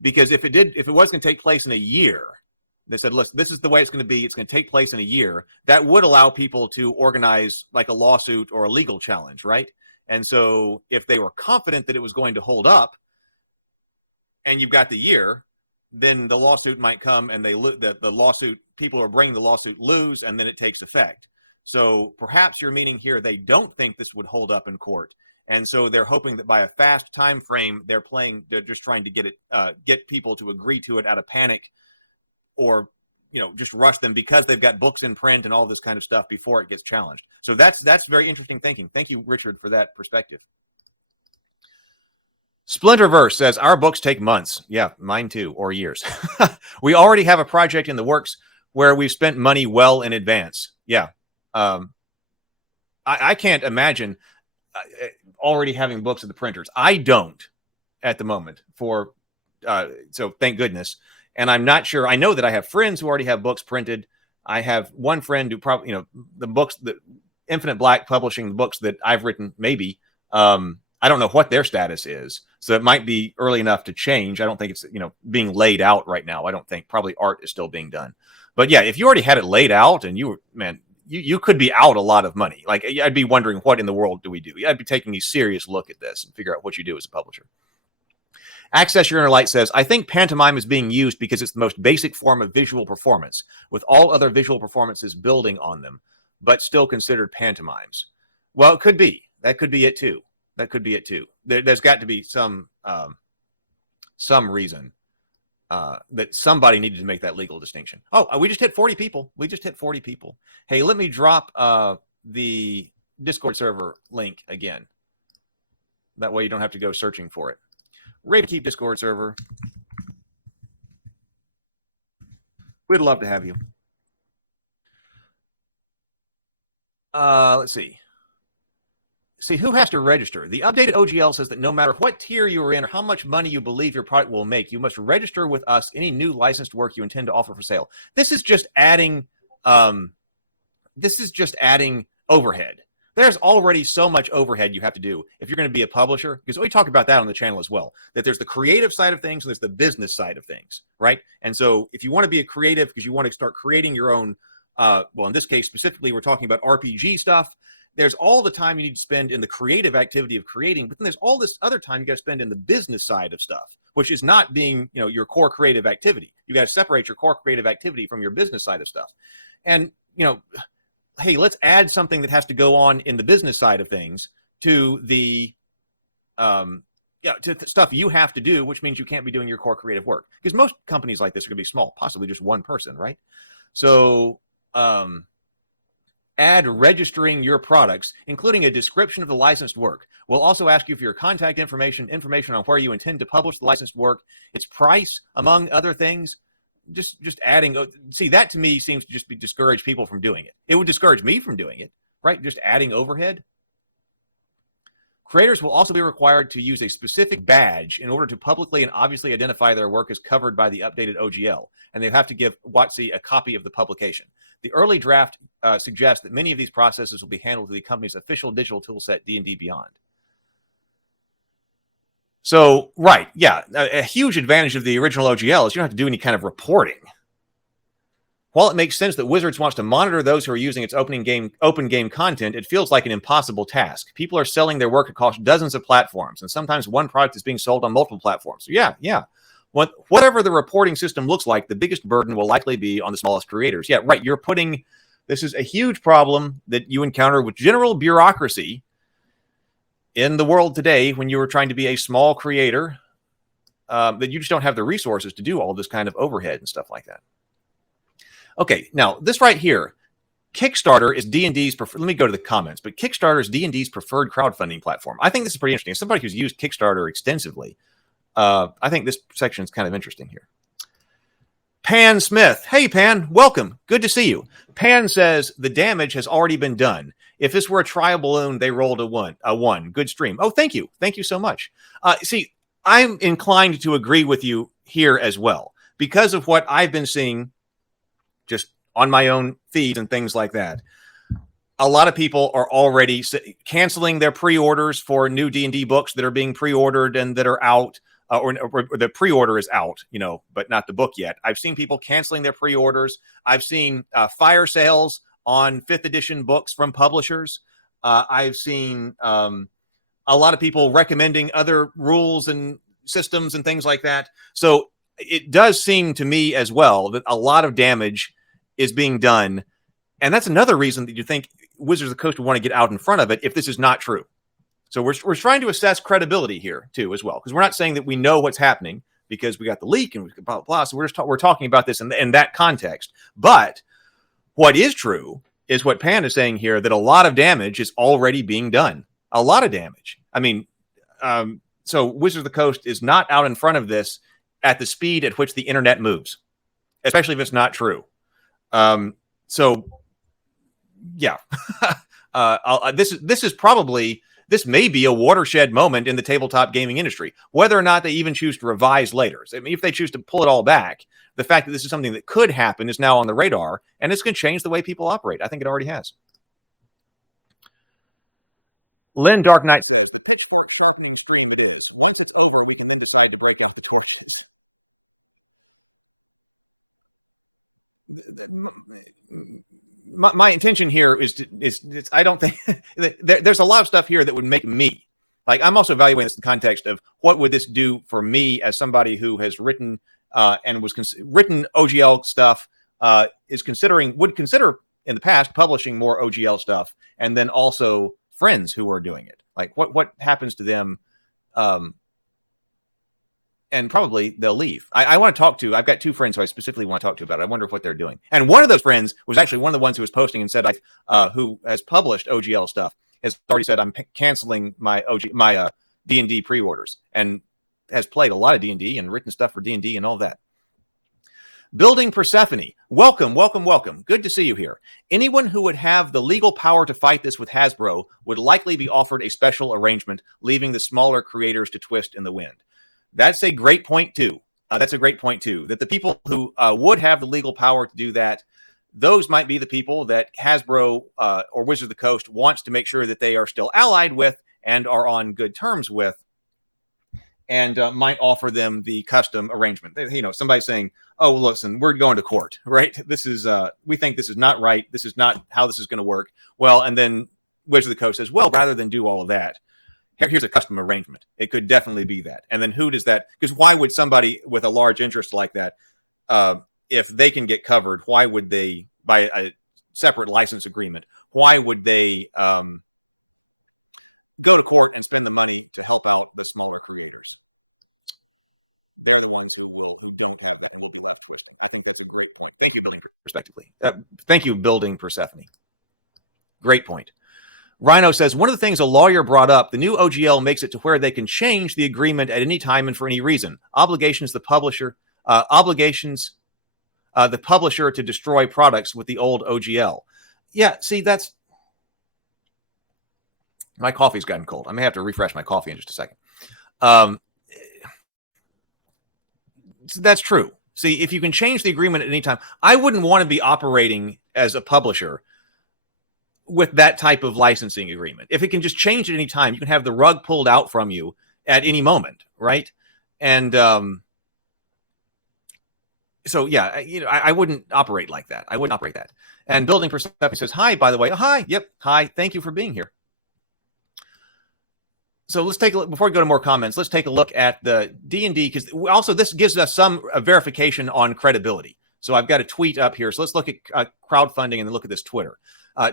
Because if it was going to take place in a year, they said, listen, this is the way it's going to be. It's going to take place in a year. That would allow people to organize like a lawsuit or a legal challenge, right? And so if they were confident that it was going to hold up and you've got the year, then the lawsuit might come and the lawsuit, people who are bringing the lawsuit lose, and then it takes effect. So perhaps you're meaning here they don't think this would hold up in court. And so they're hoping that by a fast time frame, they're just trying to get people to agree to it out of panic, or just rush them because they've got books in print and all this kind of stuff before it gets challenged. So that's very interesting thinking. Thank you, Richard, for that perspective. Splinterverse says, our books take months. Yeah, mine too, or years. We already have a project in the works where we've spent money well in advance. Yeah. I can't imagine already having books at the printers. I don't at the moment so thank goodness. And I'm not sure. I know that I have friends who already have books printed. I have one friend who probably, the books that Infinite Black Publishing, the books that I've written, maybe. I don't know what their status is. So it might be early enough to change. I don't think it's, being laid out right now. I don't think. Probably art is still being done. But yeah, if you already had it laid out and you could be out a lot of money. Like, I'd be wondering, what in the world do we do? I'd be taking a serious look at this and figure out what you do as a publisher. Access Your Inner Light says, I think pantomime is being used because it's the most basic form of visual performance, with all other visual performances building on them, but still considered pantomimes. Well, it could be. That could be it too. There's got to be some reason that somebody needed to make that legal distinction. Oh, we just hit 40 people. Hey, let me drop the Discord server link again. That way you don't have to go searching for it. Ravenkeep Discord server. We'd love to have you. Let's see. See, who has to register? The updated OGL says that no matter what tier you are in or how much money you believe your product will make, you must register with us any new licensed work you intend to offer for sale. This is just adding overhead. There's already so much overhead you have to do if you're going to be a publisher, because we talk about that on the channel as well, that there's the creative side of things and there's the business side of things, right? And so if you want to be a creative because you want to start creating your own, well, in this case specifically, we're talking about RPG stuff. There's all the time you need to spend in the creative activity of creating, but then there's all this other time you got to spend in the business side of stuff, which is not being, your core creative activity. You got to separate your core creative activity from your business side of stuff. And, hey, let's add something that has to go on in the business side of things to the, to the stuff you have to do, which means you can't be doing your core creative work. Because most companies like this are going to be small, possibly just one person, right? So, add registering your products, including a description of the licensed work. We'll also ask you for your contact information on where you intend to publish the licensed work, its price, among other things. Just adding, see, that to me seems to just discourage people from doing it. It would discourage me from doing it, right? Just adding overhead. Creators will also be required to use a specific badge in order to publicly and obviously identify their work as covered by the updated OGL, and they have to give WotC a copy of the publication. The early draft suggests that many of these processes will be handled through the company's official digital toolset, D&D Beyond. So, right, yeah, a huge advantage of the original OGL is you don't have to do any kind of reporting. While it makes sense that Wizards wants to monitor those who are using its open game content, it feels like an impossible task. People are selling their work across dozens of platforms, and sometimes one product is being sold on multiple platforms. So yeah. Whatever the reporting system looks like, the biggest burden will likely be on the smallest creators. Yeah, right. This is a huge problem that you encounter with general bureaucracy in the world today when you are trying to be a small creator, that you just don't have the resources to do all this kind of overhead and stuff like that. Okay, now this right here, Kickstarter is D&D's let me go to the comments, but Kickstarter is D&D's preferred crowdfunding platform. I think this is pretty interesting. As somebody who's used Kickstarter extensively, I think this section is kind of interesting here. Pan Smith. Hey, Pan, welcome. Good to see you. Pan says the damage has already been done. If this were a trial balloon, they rolled a one. Good stream. Oh, thank you. Thank you so much. See, I'm inclined to agree with you here as well because of what I've been seeing just on my own feed and things like that. A lot of people are already canceling their pre-orders for new D&D books that are being pre-ordered and that are out, or the pre-order is out, but not the book yet. I've seen people canceling their pre-orders. I've seen fire sales on 5th edition books from publishers. I've seen a lot of people recommending other rules and systems and things like that. So it does seem to me as well that a lot of damage is being done. And that's another reason that you think Wizards of the Coast would want to get out in front of it if this is not true. So we're trying to assess credibility here too as well, because we're not saying that we know what's happening because we got the leak and blah, blah, blah. So we're talking about this in that context. But what is true is what Pan is saying here, that a lot of damage is already being done. A lot of damage. I mean, so Wizards of the Coast is not out in front of this at the speed at which the internet moves, especially if it's not true. So yeah, this may be a watershed moment in the tabletop gaming industry, whether or not they even choose to revise later. I mean, if they choose to pull it all back, the fact that this is something that could happen is now on the radar, and it's going to change the way people operate. I think it already has. Lynn Dark Knight says, the Pittsburgh Sharpening Spring News. Once it's over, we can decide to break up the tour. My intention here is I don't think there's a lot of stuff here that would make me. Like, I'm also evaluating this in context of what would this do for me as somebody who has written OGL stuff, would consider in the past publishing more OGL stuff, and then also friends who are doing it. Like, what happens to them? And probably they'll leave. I want to talk to. I've got 2 friends who I specifically want to talk to about. I wonder what they're doing. One of the friends was actually one of the ones who was posting and said, who has published OGL stuff, has started canceling my D&D pre-orders and has played a lot of D&D and written stuff for D&D and all that. Good things are happening. Someone who is not able to practice with people, with lawyers and also respectively. Thank you, Building Persephone. Great point. Rhino says, one of the things a lawyer brought up, the new OGL makes it to where they can change the agreement at any time and for any reason. Obligations the publisher to destroy products with the old OGL. Yeah, see, that's... My coffee's gotten cold. I may have to refresh my coffee in just a second. That's true. See, if you can change the agreement at any time, I wouldn't want to be operating as a publisher with that type of licensing agreement. If it can just change at any time, you can have the rug pulled out from you at any moment, right? And so, yeah, I wouldn't operate like that. I wouldn't operate that. And Building Persephone says, hi, by the way. Oh, hi. Yep. Hi. Thank you for being here. So let's take a look, before we go to more comments, let's take a look at the DnD, because also this gives us some verification on credibility. So I've got a tweet up here. So let's look at crowdfunding and then look at this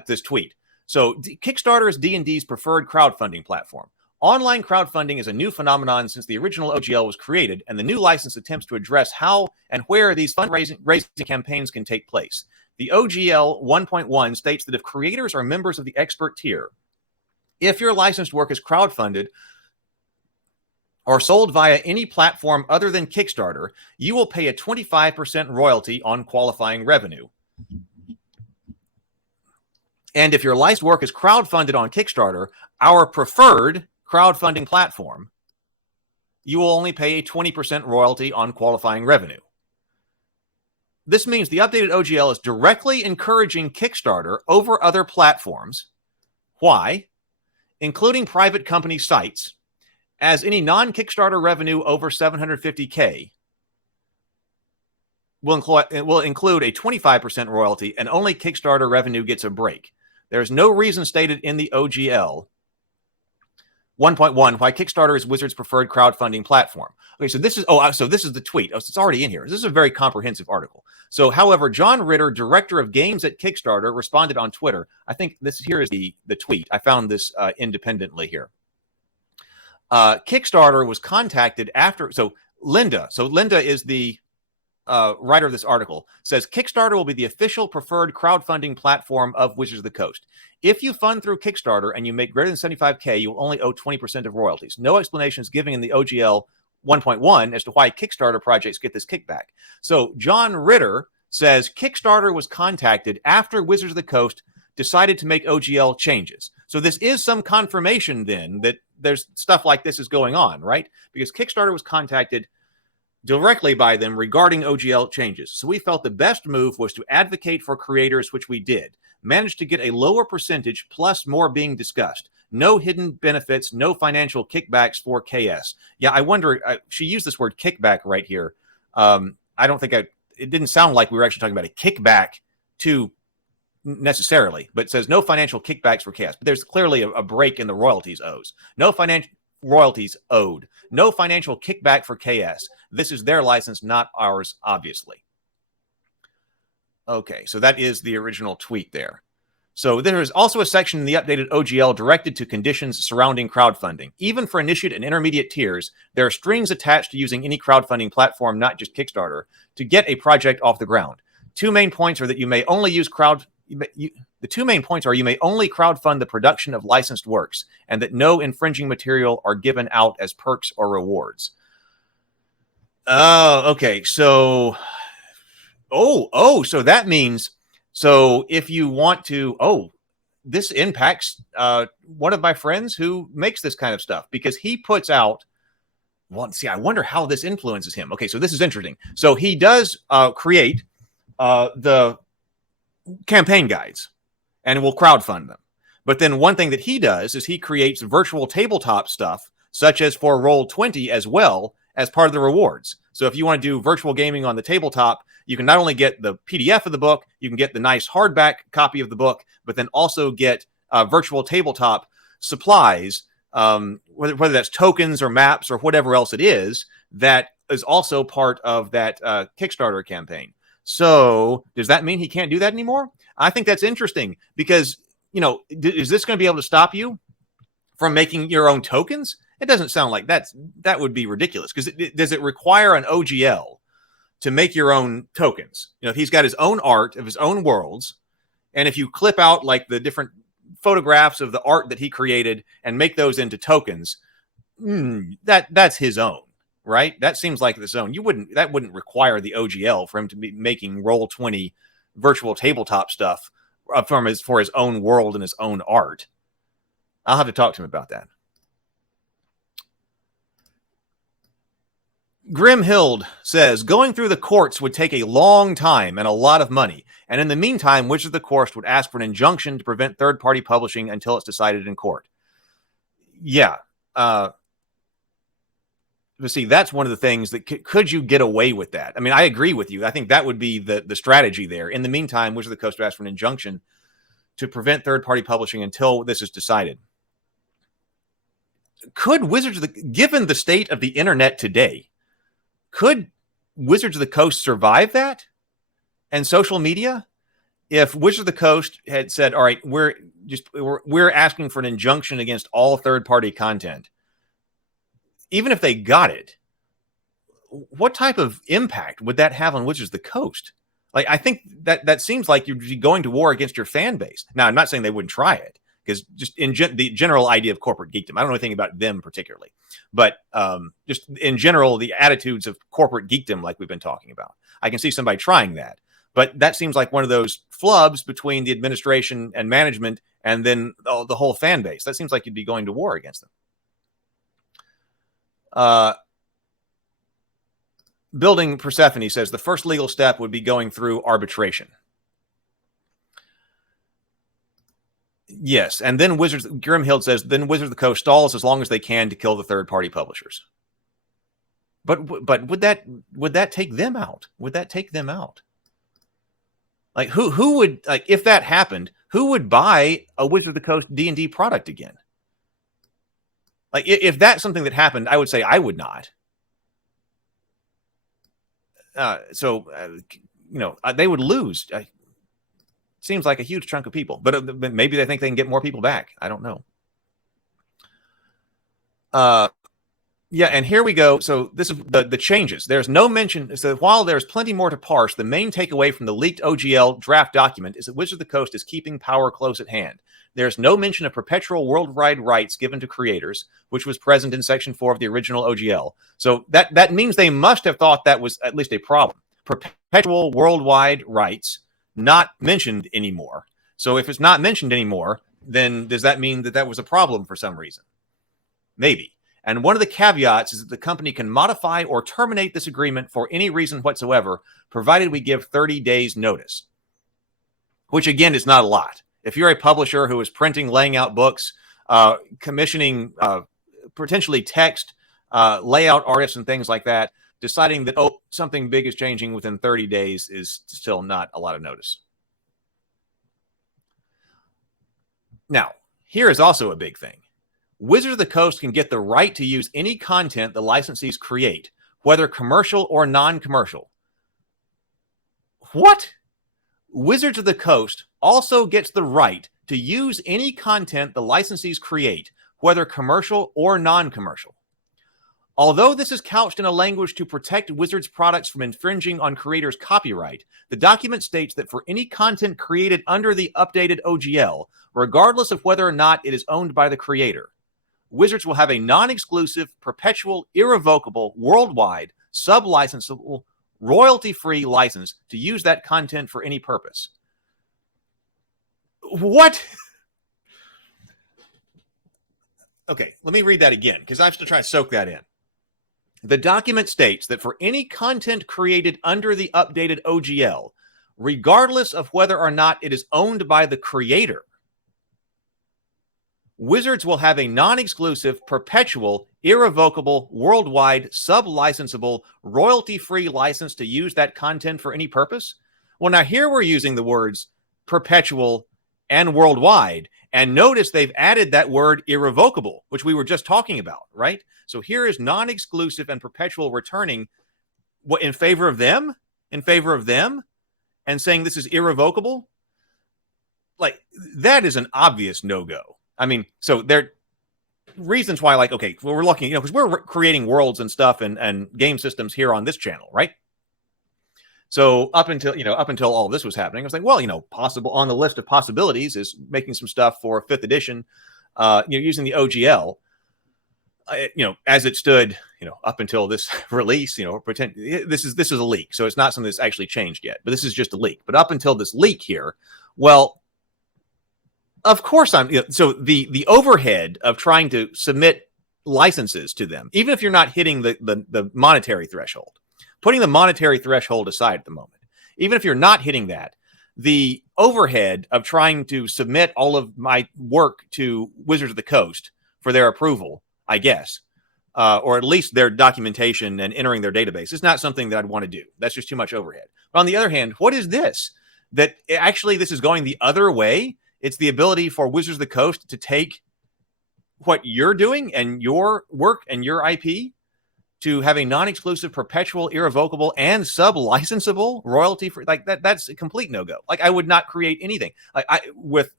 this tweet. So Kickstarter is DnD's preferred crowdfunding platform. Online crowdfunding is a new phenomenon since the original OGL was created, and the new license attempts to address how and where these fundraising campaigns can take place. The OGL 1.1 states that if creators are members of the expert tier, if your licensed work is crowdfunded or sold via any platform other than Kickstarter, you will pay a 25% royalty on qualifying revenue. And if your licensed work is crowdfunded on Kickstarter, our preferred crowdfunding platform, you will only pay a 20% royalty on qualifying revenue. This means the updated OGL is directly encouraging Kickstarter over other platforms. Why? Including private company sites, as any non-Kickstarter revenue over $750K will include a 25% royalty, and only Kickstarter revenue gets a break. There's no reason stated in the OGL 1.1 why Kickstarter is Wizards' preferred crowdfunding platform. Okay, so this is this is the tweet. Oh, it's already in here. This is a very comprehensive article. So, however, John Ritter, director of games at Kickstarter, responded on Twitter. I think this here is the tweet. I found this independently here. Kickstarter was contacted after. So Linda is the writer of this article, says Kickstarter will be the official preferred crowdfunding platform of Wizards of the Coast. If you fund through Kickstarter and you make greater than $75K, you will only owe 20% of royalties. No explanation is given in the OGL 1.1 as to why Kickstarter projects get this kickback. So John Ritter says Kickstarter was contacted after Wizards of the Coast decided to make OGL changes. So this is some confirmation then that there's stuff like this is going on, right? Because Kickstarter was contacted directly by them regarding OGL changes. So we felt the best move was to advocate for creators, which we did. Managed to get a lower percentage plus more being discussed. No hidden benefits, no financial kickbacks for KS. Yeah, I wonder, she used this word kickback right here. I don't think it didn't sound like we were actually talking about a kickback to necessarily, but it says no financial kickbacks for KS. But there's clearly a break in the royalties owes. No financial royalties owed. No financial kickback for KS. This is their license, not ours, obviously. Okay, so that is the original tweet there. So there is also a section in the updated OGL directed to conditions surrounding crowdfunding. Even for initiate and intermediate tiers, there are strings attached to using any crowdfunding platform, not just Kickstarter, to get a project off the ground. Two main points are that you may only use the two main points are you may only crowdfund the production of licensed works, and that no infringing material are given out as perks or rewards. Oh, okay. So, so that means, so if you want to, this impacts one of my friends who makes this kind of stuff, because he puts out, well, see, I wonder how this influences him. Okay, so this is interesting. So he does create the campaign guides and will crowdfund them. But then one thing that he does is he creates virtual tabletop stuff, such as for Roll20 as well, as part of the rewards. So if you want to do virtual gaming on the tabletop, you can not only get the PDF of the book, you can get the nice hardback copy of the book, but then also get virtual tabletop supplies, whether that's tokens or maps or whatever else it is, that is also part of that Kickstarter campaign. So does that mean he can't do that anymore? I think that's interesting, because, is this going to be able to stop you from making your own tokens? It doesn't sound like that would be ridiculous, because does it require an OGL to make your own tokens? If he's got his own art of his own worlds, and if you clip out like the different photographs of the art that he created and make those into tokens, that's his own, right? That seems like his own. That wouldn't require the OGL for him to be making Roll20 virtual tabletop stuff for his own world and his own art. I'll have to talk to him about that. Grimhild says, going through the courts would take a long time and a lot of money. And in the meantime, Wizards of the Coast would ask for an injunction to prevent third-party publishing until it's decided in court. Yeah. But see, that's one of the things that could you get away with that? I mean, I agree with you. I think that would be the strategy there. In the meantime, Wizards of the Coast would ask for an injunction to prevent third-party publishing until this is decided. Could given the state of the internet today, could Wizards of the Coast survive that and social media? If Wizards of the Coast had said, all right, we're asking for an injunction against all third-party content, even if they got it, what type of impact would that have on Wizards of the Coast? Like, I think that seems like you'd be going to war against your fan base. Now, I'm not saying they wouldn't try it, because just in the general idea of corporate geekdom, I don't know anything about them particularly, but just in general, the attitudes of corporate geekdom, like we've been talking about, I can see somebody trying that. But that seems like one of those flubs between the administration and management and then the whole fan base. That seems like you'd be going to war against them. Building Persephone says the first legal step would be going through arbitration. Yes, and then Grimhild says, then Wizards of the Coast stalls as long as they can to kill the third-party publishers. But would that take them out? Would that take them out? Like, who would, like, if that happened, who would buy a Wizards of the Coast D&D product again? Like, if that's something that happened, I would say I would not. They would lose. Seems like a huge chunk of people, but maybe they think they can get more people back. I don't know. Yeah, and here we go. So this is the changes. There's no mention. So while there's plenty more to parse, the main takeaway from the leaked OGL draft document is that Wizards of the Coast is keeping power close at hand. There's no mention of perpetual worldwide rights given to creators, which was present in Section 4 of the original OGL. So that means they must have thought that was at least a problem. Perpetual worldwide rights not mentioned anymore. So if it's not mentioned anymore, then does that mean that was a problem for some reason? Maybe. And one of the caveats is that the company can modify or terminate this agreement for any reason whatsoever, provided we give 30 days notice, which again is not a lot. If you're a publisher who is printing, laying out books, commissioning potentially text, layout artists and things like that, deciding that, something big is changing within 30 days is still not a lot of notice. Now, here is also a big thing. Wizards of the Coast can get the right to use any content the licensees create, whether commercial or non-commercial. What? Wizards of the Coast also gets the right to use any content the licensees create, whether commercial or non-commercial. Although this is couched in a language to protect Wizards products from infringing on creators' copyright, the document states that for any content created under the updated OGL, regardless of whether or not it is owned by the creator, Wizards will have a non-exclusive, perpetual, irrevocable, worldwide, sub-licensable, royalty-free license to use that content for any purpose. What? Okay, let me read that again because I'm still trying to soak that in. The document states that for any content created under the updated OGL, regardless of whether or not it is owned by the creator, Wizards will have a non-exclusive, perpetual, irrevocable, worldwide, sub-licensable, royalty-free license to use that content for any purpose. Well, now here we're using the words perpetual and worldwide. And notice they've added that word irrevocable, which we were just talking about, right? So here is non-exclusive and perpetual returning what in favor of them, and saying this is irrevocable. Like, that is an obvious no-go. I mean, so there are reasons why, like, okay, well, we're looking, because we're creating worlds and stuff and game systems here on this channel, right? So up until all this was happening, I was like, well, possible on the list of possibilities is making some stuff for 5th edition, using the OGL, as it stood, up until this release, pretend this is a leak. So it's not something that's actually changed yet, but this is just a leak. But up until this leak here, well, of course so the overhead of trying to submit licenses to them, even if you're not hitting the monetary threshold, putting the monetary threshold aside at the moment, even if you're not hitting that, the overhead of trying to submit all of my work to Wizards of the Coast for their approval, I guess, or at least their documentation and entering their database, is not something that I'd want to do. That's just too much overhead. But on the other hand, what is this? That actually this is going the other way. It's the ability for Wizards of the Coast to take what you're doing and your work and your IP to have a non-exclusive, perpetual, irrevocable, and sub-licensable royalty for like that. That's a complete no-go. Like, I would not create anything like with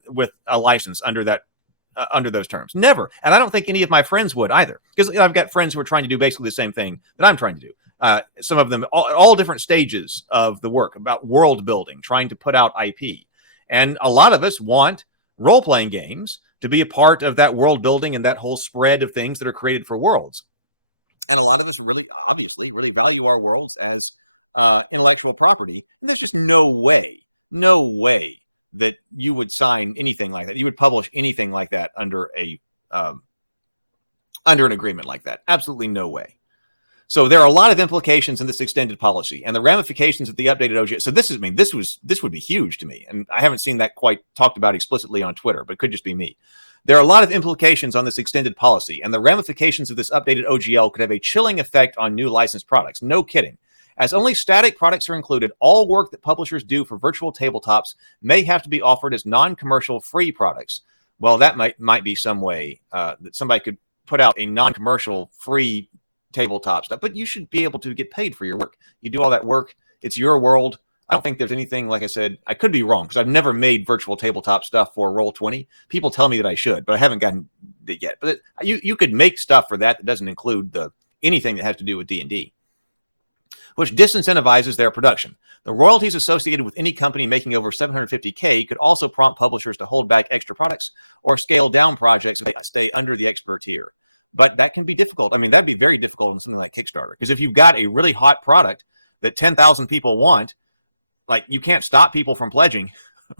a license under that under those terms. Never. And I don't think any of my friends would either, because I've got friends who are trying to do basically the same thing that I'm trying to do. Some of them all different stages of the work about world building, trying to put out IP. And a lot of us want role-playing games to be a part of that world building and that whole spread of things that are created for worlds. And a lot of us obviously really value our worlds as intellectual property. And there's just no way that you would sign anything like that. You would publish anything like that under an agreement like that. Absolutely no way. So there are a lot of implications in this extended policy, and the ramifications of the updated OGL. So this would be huge to me, and I haven't seen that quite talked about explicitly on Twitter, but it could just be me. There are a lot of implications on this extended policy, and the ramifications of this updated OGL could have a chilling effect on new licensed products. No kidding. As only static products are included, all work that publishers do for virtual tabletops may have to be offered as non-commercial free products. Well, that might be some way that somebody could put out a non-commercial free tabletop stuff, but you should be able to get paid for your work. You do all that work, it's your world. I don't think there's anything, like I said, I could be wrong, because I've never made virtual tabletop stuff for Roll20. People tell me that I should, but I haven't gotten it yet. But you could make stuff for that doesn't include anything that has to do with D&D, which disincentivizes their production. The royalties associated with any company making over $750K could also prompt publishers to hold back extra products or scale down projects that stay under the expert tier. But that can be difficult. I mean, that would be very difficult in something like Kickstarter. Because if you've got a really hot product that 10,000 people want, like, you can't stop people from pledging,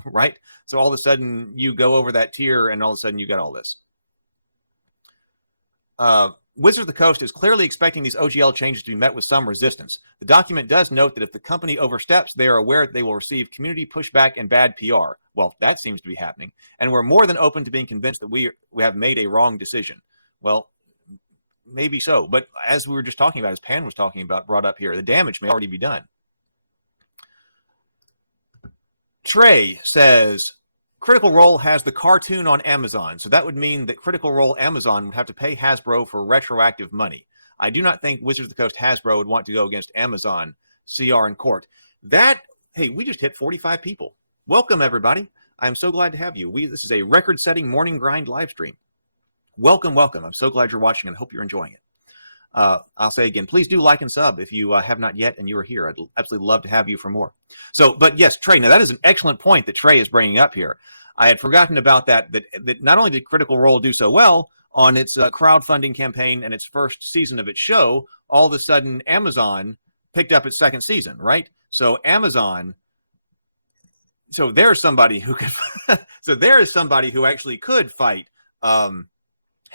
right? So all of a sudden you go over that tier and all of a sudden you got all this. Wizards of the Coast is clearly expecting these OGL changes to be met with some resistance. The document does note that if the company oversteps, they are aware that they will receive community pushback and bad PR. Well, that seems to be happening. And we're more than open to being convinced that we have made a wrong decision. Well, maybe so, but as we were just talking about, as Pan was talking about, brought up here, the damage may already be done. Trey says, Critical Role has the cartoon on Amazon, so that would mean that Critical Role Amazon would have to pay Hasbro for retroactive money. I do not think Wizards of the Coast Hasbro would want to go against Amazon, CR, and court. Hey, we just hit 45 people. Welcome, everybody. I'm so glad to have you. This is a record-setting morning grind live stream. Welcome. I'm so glad you're watching and hope you're enjoying it. I'll say again, please do like and sub if you have not yet and you are here. I'd absolutely love to have you for more. But yes, Trey, now that is an excellent point that Trey is bringing up here. I had forgotten about that not only did Critical Role do so well on its crowdfunding campaign and its first season of its show, all of a sudden Amazon picked up its second season, right? So Amazon, there's somebody who could, there is somebody who actually could fight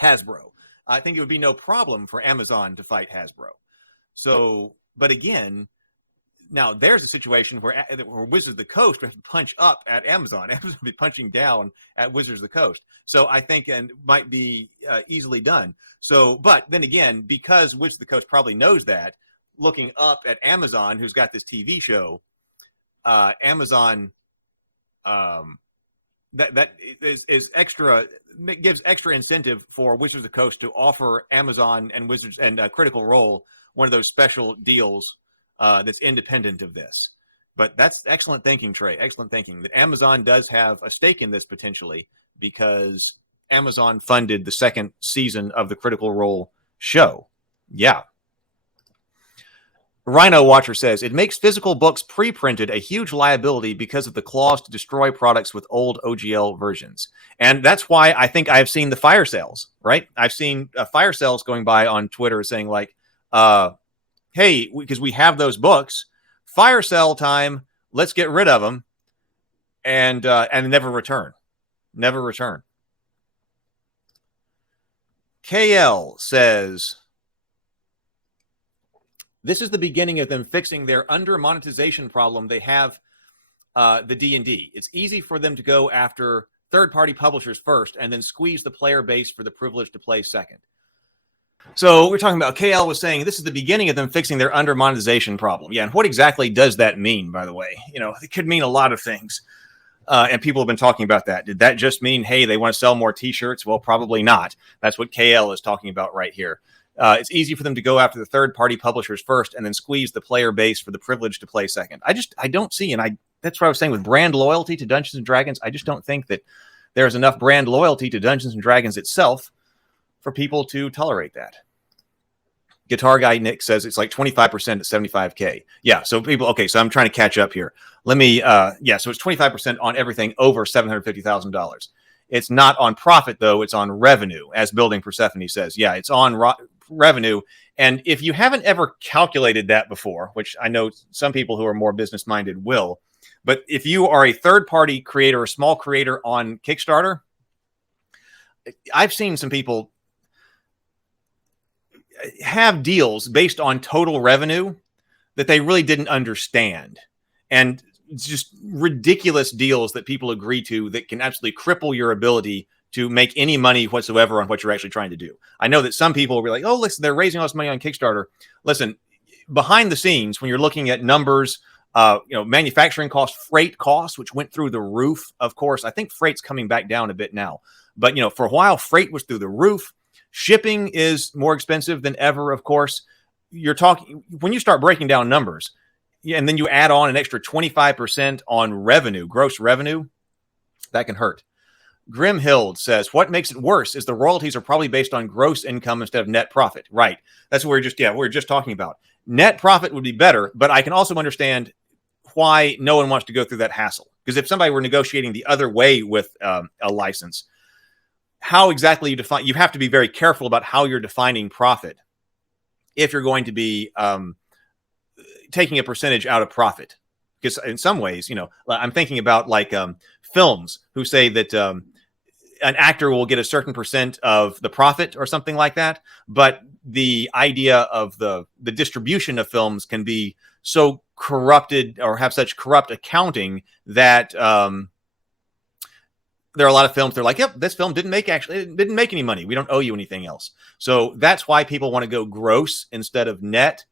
Hasbro. I think it would be no problem for Amazon to fight Hasbro. So, but again, now there's a situation where Wizards of the Coast would have to punch up at Amazon. Amazon would be punching down at Wizards of the Coast. So I think and might be easily done. So, but then again, because Wizards of the Coast probably knows that, looking up at Amazon, who's got this TV show, Amazon, that is extra, gives extra incentive for Wizards of the Coast to offer Amazon and Wizards and Critical Role one of those special deals that's independent of this. But that's excellent thinking, Trey. Excellent thinking that Amazon does have a stake in this potentially because Amazon funded the second season of the Critical Role show. Yeah. Rhino Watcher says, it makes physical books pre-printed a huge liability because of the clause to destroy products with old OGL versions. And that's why I think I've seen the fire sales, right? I've seen fire sales going by on Twitter saying like, hey, because we have those books, fire sale time, let's get rid of them and never return. Never return. KL says, this is the beginning of them fixing their under monetization problem they have the D&D. It's easy for them to go after third-party publishers first and then squeeze the player base for the privilege to play second. So we're talking about, KL was saying this is the beginning of them fixing their under monetization problem. Yeah, and what exactly does that mean, by the way? You know, it could mean a lot of things. And people have been talking about that. Did that just mean, hey, they want to sell more T-shirts? Well, probably not. That's what KL is talking about right here. It's easy for them to go after the third-party publishers first and then squeeze the player base for the privilege to play second. I don't see, and that's what I was saying with brand loyalty to Dungeons and Dragons. I just don't think that there's enough brand loyalty to Dungeons and Dragons itself for people to tolerate that. Guitar Guy Nick says it's like 25% at $75K. Yeah, so people, okay, so I'm trying to catch up here. Let me, so it's 25% on everything over $750,000. It's not on profit, though. It's on revenue, as Building Persephone says. Yeah, it's on revenue. And if you haven't ever calculated that before, which I know some people who are more business-minded will, but if you are a third-party creator, a small creator on Kickstarter, I've seen some people have deals based on total revenue that they really didn't understand. And it's just ridiculous deals that people agree to that can absolutely cripple your ability to make any money whatsoever on what you're actually trying to do. I know that some people will be like, oh, listen, they're raising all this money on Kickstarter. Listen, behind the scenes, when you're looking at numbers, manufacturing costs, freight costs, which went through the roof, of course. I think freight's coming back down a bit now. But, for a while, freight was through the roof. Shipping is more expensive than ever, of course. You're talking, when you start breaking down numbers, and then you add on an extra 25% on revenue, gross revenue, that can hurt. Grimhild says, what makes it worse is the royalties are probably based on gross income instead of net profit. Right. That's what we're just talking about. Net profit would be better, but I can also understand why no one wants to go through that hassle. Because if somebody were negotiating the other way with a license, how exactly you define, you have to be very careful about how you're defining profit if you're going to be taking a percentage out of profit. Because in some ways, I'm thinking about like films who say that an actor will get a certain percent of the profit or something like that. But the idea of the distribution of films can be so corrupted or have such corrupt accounting that there are a lot of films. They're like, yep, this film didn't make any money. We don't owe you anything else. So that's why people want to go gross instead of net,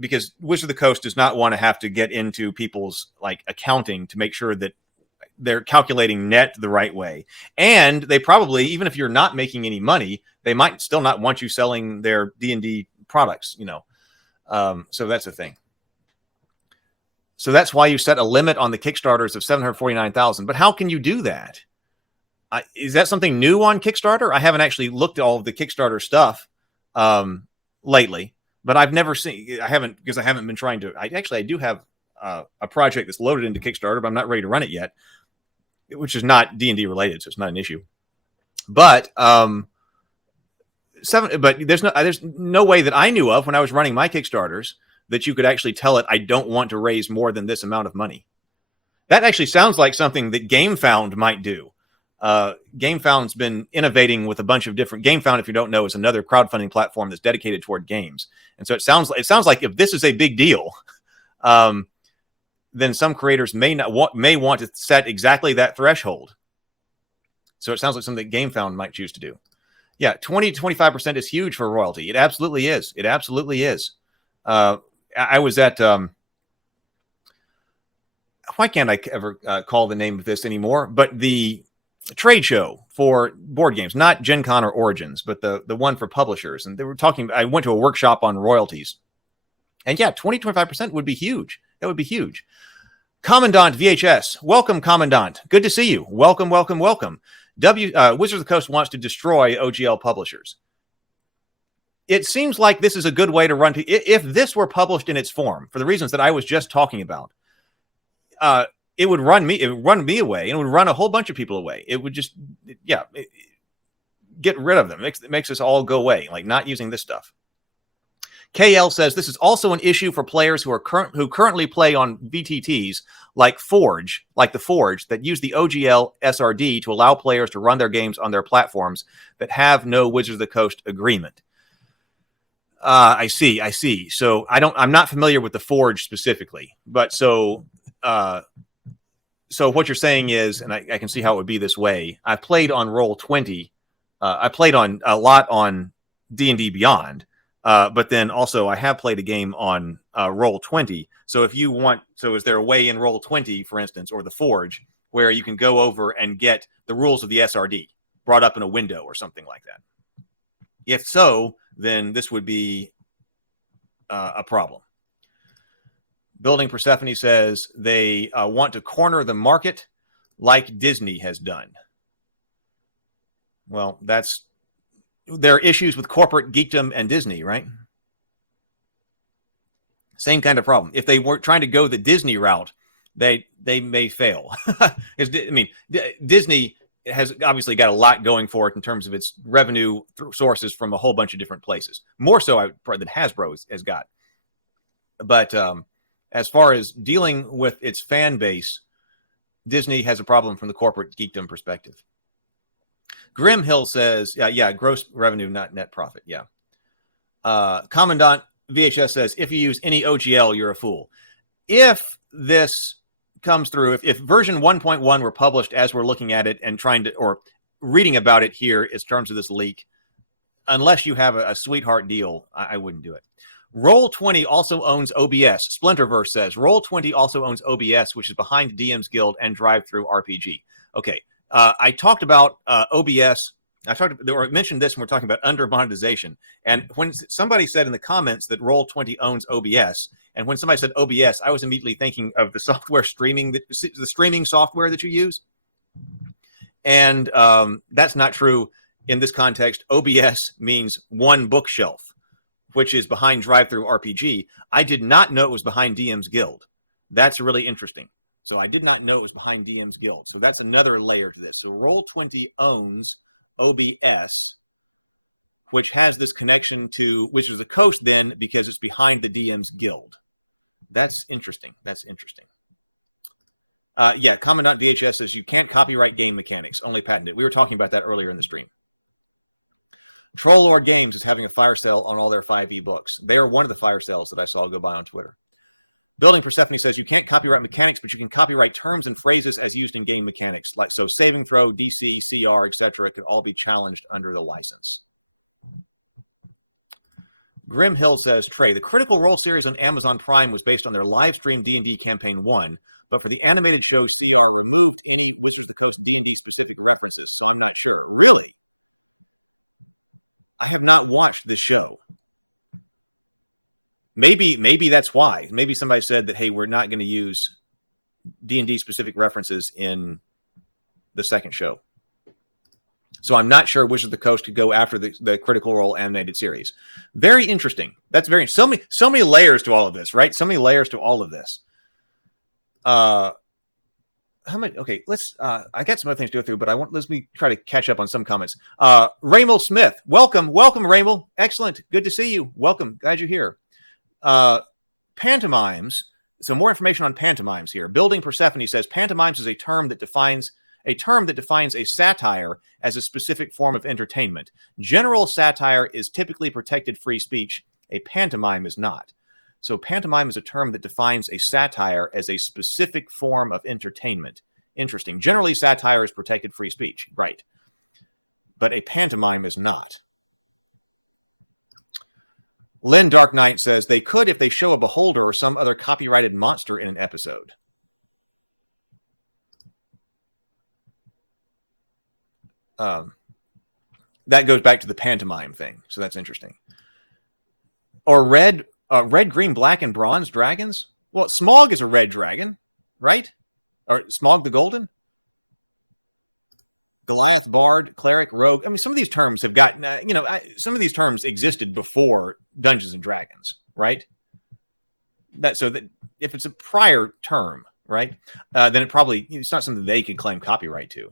because Wizards of the Coast does not want to have to get into people's like accounting to make sure that they're calculating net the right way. And they probably, even if you're not making any money, they might still not want you selling their D&D products, So that's the thing. So that's why you set a limit on the Kickstarters of 749,000. But how can you do that? Is that something new on Kickstarter? I haven't actually looked at all of the Kickstarter stuff lately, but I've never seen. I haven't been trying to. I do have a project that's loaded into Kickstarter, but I'm not ready to run it yet, which is not D&D related, so it's not an issue. But there's no way that I knew of when I was running my Kickstarters that you could actually tell it, I don't want to raise more than this amount of money. That actually sounds like something that GameFound might do. GameFound's been innovating with a bunch of different. GameFound, if you don't know, is another crowdfunding platform that's dedicated toward games. And so it sounds like if this is a big deal, then some creators may want to set exactly that threshold. So it sounds like something that GameFound might choose to do. Yeah, 20 to 25% is huge for royalty. It absolutely is. It absolutely is. I was at why can't I ever call the name of this anymore? But the trade show for board games, not Gen Con or Origins, but the one for publishers. And they were talking, I went to a workshop on royalties. And yeah, 20, 25% would be huge. That would be huge. Commandant VHS. Welcome, Commandant. Good to see you. Welcome, welcome, welcome. Wizards of the Coast wants to destroy OGL publishers. It seems like this is a good way to run. If this were published in its form, for the reasons that I was just talking about, it would run me away, and it would run a whole bunch of people away. It would just, get rid of them. It makes us all go away, like not using this stuff. KL says this is also an issue for players who currently play on VTTs like the Forge that use the OGL SRD to allow players to run their games on their platforms that have no Wizards of the Coast agreement. I see. So I'm not familiar with the Forge specifically, but so what you're saying is, and I can see how it would be this way. I played on Roll20. I played on a lot on D&D Beyond. But then also I have played a game on Roll20. So if you want, is there a way in Roll20, for instance, or the Forge, where you can go over and get the rules of the SRD brought up in a window or something like that? If so, then this would be a problem. Building Persephone says they want to corner the market like Disney has done. Well, there are issues with corporate geekdom and Disney, right? Same kind of problem. If they were trying to go the Disney route, they may fail. Disney has obviously got a lot going for it in terms of its revenue sources from a whole bunch of different places. More so than Hasbro has got. But as far as dealing with its fan base, Disney has a problem from the corporate geekdom perspective. Grim Hill says, yeah, gross revenue, not net profit. Yeah. Commandant VHS says, if you use any OGL, you're a fool. If this comes through, if version 1.1 were published as we're looking at it and or reading about it here in terms of this leak, unless you have a sweetheart deal, I wouldn't do it. Roll20 also owns OBS. Splinterverse says, Roll20 also owns OBS, which is behind DM's Guild and Drive-Thru RPG. Okay. I talked about OBS. I mentioned this when we're talking about under monetization. And when somebody said in the comments that Roll20 owns OBS, and when somebody said OBS, I was immediately thinking of the software the streaming software that you use. And that's not true in this context. OBS means one bookshelf, which is behind Drive-Thru RPG. I did not know it was behind DM's Guild. That's really interesting. So I did not know it was behind DM's Guild. So that's another layer to this. So Roll20 owns OBS, which has this connection to Wizards of the Coast then because it's behind the DM's Guild. That's interesting. Yeah, Commandant VHS says you can't copyright game mechanics, only patent it. We were talking about that earlier in the stream. Troll Lord Games is having a fire sale on all their 5e books. They are one of the fire sales that I saw go by on Twitter. Building Persephone says you can't copyright mechanics, but you can copyright terms and phrases as used in game mechanics. Like so, saving throw, DC, CR, etc. could all be challenged under the license. Grim Hill says, Trey, the Critical Role series on Amazon Prime was based on their live stream D&D Campaign 1, but for the animated show, CR removed any Wizards of the Coast D&D specific references. I'm not sure. Really? I have not watched the show. Maybe that's why. Maybe somebody said that they were not going to use D&D specific references in the second show. So I'm not sure which of the coast would go after the Critical Role animated series. Very interesting. That's very true. So many layers to all of this, right? So many layers to all of this. Okay, let's catch up on some comments. Raymond Smith, welcome, Raymond. Excellent. Good to see you. Welcome. Glad you're here. Pandemons, so I want to make a here. Building Persephone says Pandemons is a term that defines a small satire as a specific form of entertainment. Interesting. Generally, satire is protected free speech, right? But a pantomime is not. Len Dark Knight says they could if they show a beholder or some other copyrighted monster in the episode. That goes back to the pantomime thing, so that's interesting. Or red, green, black, and bronze dragons? Well, Smog is a red dragon, right? Or Smog the Golden? The Last Bard, Cleric, Rogue. I mean, some of these terms have got, some of these terms existed before Dungeons and Dragons, right? So if it's a prior term, right, then probably it's not something they can claim copyright to.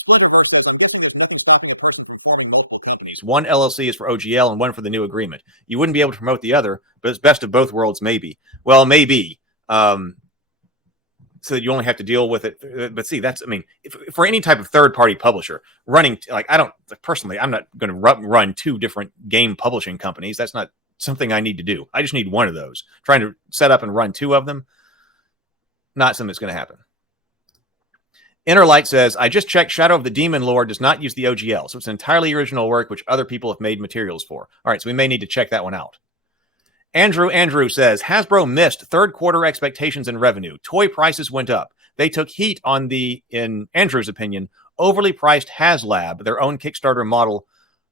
Splitterverse says, I'm guessing there's no stopping a person from forming multiple companies. One LLC is for OGL and one for the new agreement. You wouldn't be able to promote the other, but it's best of both worlds, maybe. Well, maybe. So that you only have to deal with it. But see, that's, I mean, for any type of third-party publisher, running, like, I'm not going to run two different game publishing companies. That's not something I need to do. I just need one of those. Trying to set up and run two of them, not something that's going to happen. Inner Light says, I just checked Shadow of the Demon Lord does not use the OGL, so it's entirely original work which other people have made materials for. All right, so we may need to check that one out. Andrew says, Hasbro missed third quarter expectations in revenue. Toy prices went up. They took heat on the, in Andrew's opinion, overly priced HasLab, their own Kickstarter model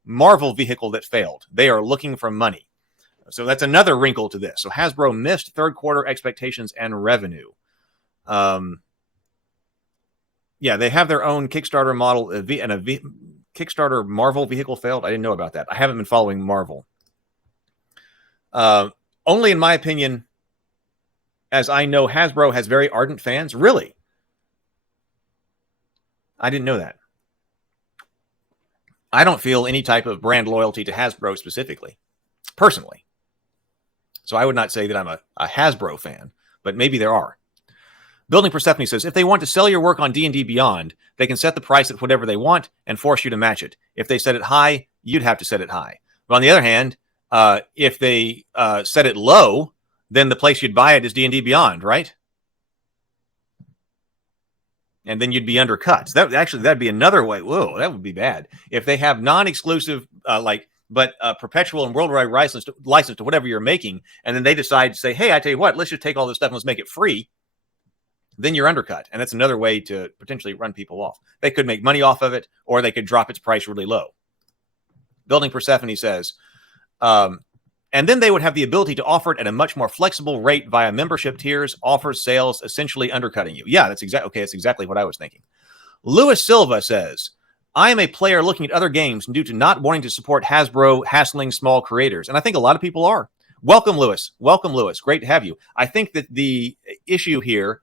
Marvel vehicle that failed. They are looking for money. So that's another wrinkle to this. So Hasbro missed third quarter expectations and revenue. Yeah, they have their own Kickstarter model and a Kickstarter Marvel vehicle failed. I didn't know about that. I haven't been following Marvel. Only in my opinion, as I know, Hasbro has very ardent fans. Really? I didn't know that. I don't feel any type of brand loyalty to Hasbro specifically, personally. So I would not say that I'm a Hasbro fan, but maybe there are. Building Persephone says, if they want to sell your work on D&D Beyond, they can set the price at whatever they want and force you to match it. If they set it high, you'd have to set it high. But on the other hand, if they set it low, then the place you'd buy it is D&D Beyond, right? And then you'd be undercut. So that'd be another way. Whoa, that would be bad. If they have non-exclusive, but perpetual and worldwide license to whatever you're making, and then they decide to say, hey, I tell you what, let's just take all this stuff and let's make it free, then you're undercut. And that's another way to potentially run people off. They could make money off of it, or they could drop its price really low. Building Persephone says, and then they would have the ability to offer it at a much more flexible rate via membership tiers, offers, sales, essentially undercutting you. Yeah, that's exactly what I was thinking. Louis Silva says, I am a player looking at other games due to not wanting to support Hasbro hassling small creators. And I think a lot of people are. Welcome, Louis. Welcome, Louis. Great to have you. I think that the issue here,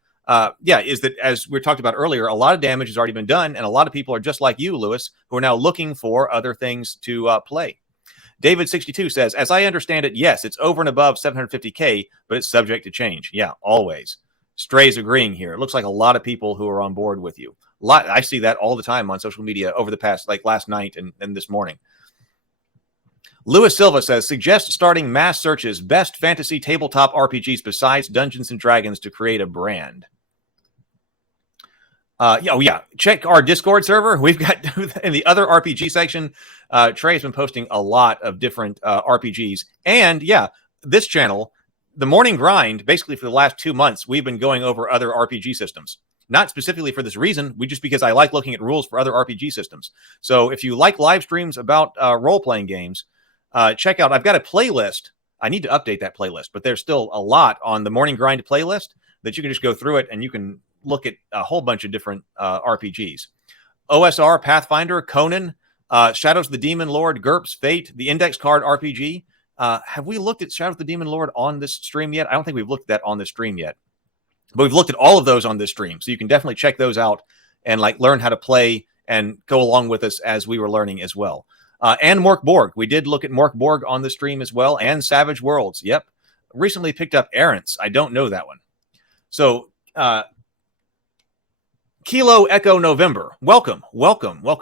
is that, as we talked about earlier, a lot of damage has already been done, and a lot of people are just like you, Louis, who are now looking for other things to play. David62 says, as I understand it, yes, it's over and above 750K, but it's subject to change. Yeah, always. Stray's agreeing here. It looks like a lot of people who are on board with you. I see that all the time on social media over the past, like last night and this morning. Louis Silva says, suggest starting mass searches, best fantasy tabletop RPGs besides Dungeons and Dragons to create a brand. Check our Discord server. We've got in the other RPG section. Trey has been posting a lot of different RPGs, and this channel, The Morning Grind. Basically, for the last 2 months, we've been going over other RPG systems. Not specifically for this reason, just because I like looking at rules for other RPG systems. So if you like live streams about role-playing games, check out. I've got a playlist. I need to update that playlist, but there's still a lot on the Morning Grind playlist that you can just go through it and you can look at a whole bunch of different RPGs. OSR, Pathfinder, Conan, Shadows of the Demon Lord, GURPS, Fate, the Index Card RPG. Have we looked at Shadows of the Demon Lord on this stream yet? I don't think we've looked at that on this stream yet. But we've looked at all of those on this stream. So you can definitely check those out and learn how to play and go along with us as we were learning as well. And Mork Borg. We did look at Mork Borg on the stream as well. And Savage Worlds. Yep. Recently picked up Errants. I don't know that one. So Kilo Echo November. Welcome.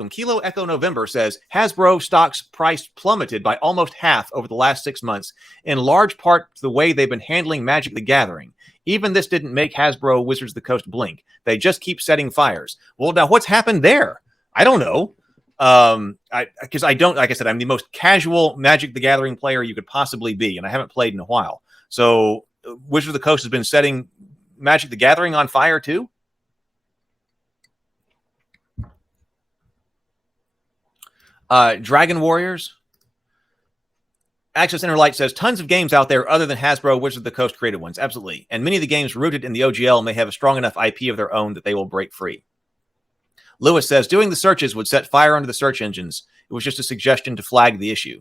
Kilo Echo November says Hasbro stock's price plummeted by almost half over the last 6 months, in large part to the way they've been handling Magic the Gathering. Even this didn't make Hasbro Wizards of the Coast blink. They just keep setting fires. Well, now what's happened there? I don't know. Because I don't, like I said, I'm the most casual Magic the Gathering player you could possibly be, and I haven't played in a while. So Wizards of the Coast has been setting Magic the Gathering on fire too. Dragon Warriors. Access Interlight says tons of games out there other than Hasbro Wizards of the Coast created ones. Absolutely. And many of the games rooted in the OGL may have a strong enough IP of their own that they will break free. Lewis says doing the searches would set fire under the search engines. It was just a suggestion to flag the issue.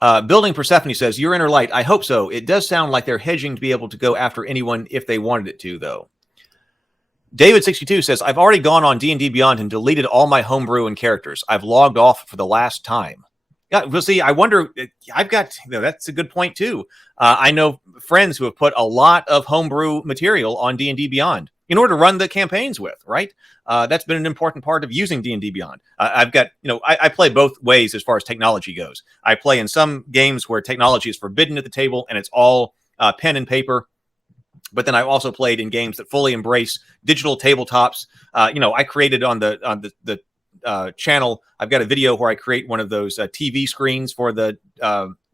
Building Persephone says, your inner light. I hope so. It does sound like they're hedging to be able to go after anyone if they wanted it to, though. David62 says, I've already gone on D&D Beyond and deleted all my homebrew and characters. I've logged off for the last time. Yeah, we'll see. I wonder, I've got, that's a good point too. I know friends who have put a lot of homebrew material on D&D Beyond in order to run the campaigns with, right? That's been an important part of using D&D Beyond. I've got, I play both ways as far as technology goes. I play in some games where technology is forbidden at the table and it's all pen and paper. But then I also played in games that fully embrace digital tabletops. I created on the channel, I've got a video where I create one of those TV screens for the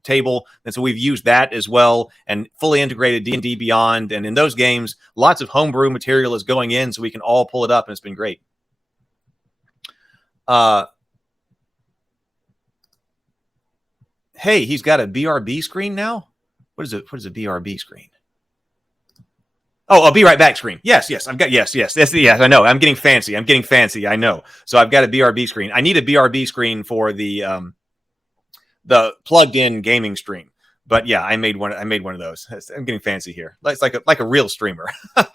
table. And so we've used that as well and fully integrated D&D Beyond. And in those games, lots of homebrew material is going in so we can all pull it up. And it's been great. Hey, he's got a BRB screen now. What is a BRB screen? Oh, I'll be right back screen. Yes. I've got, yes. I know. I'm getting fancy. I know. So I've got a BRB screen. I need a BRB screen for the plugged in gaming stream. But yeah, I made one of those. I'm getting fancy here. It's like a real streamer. They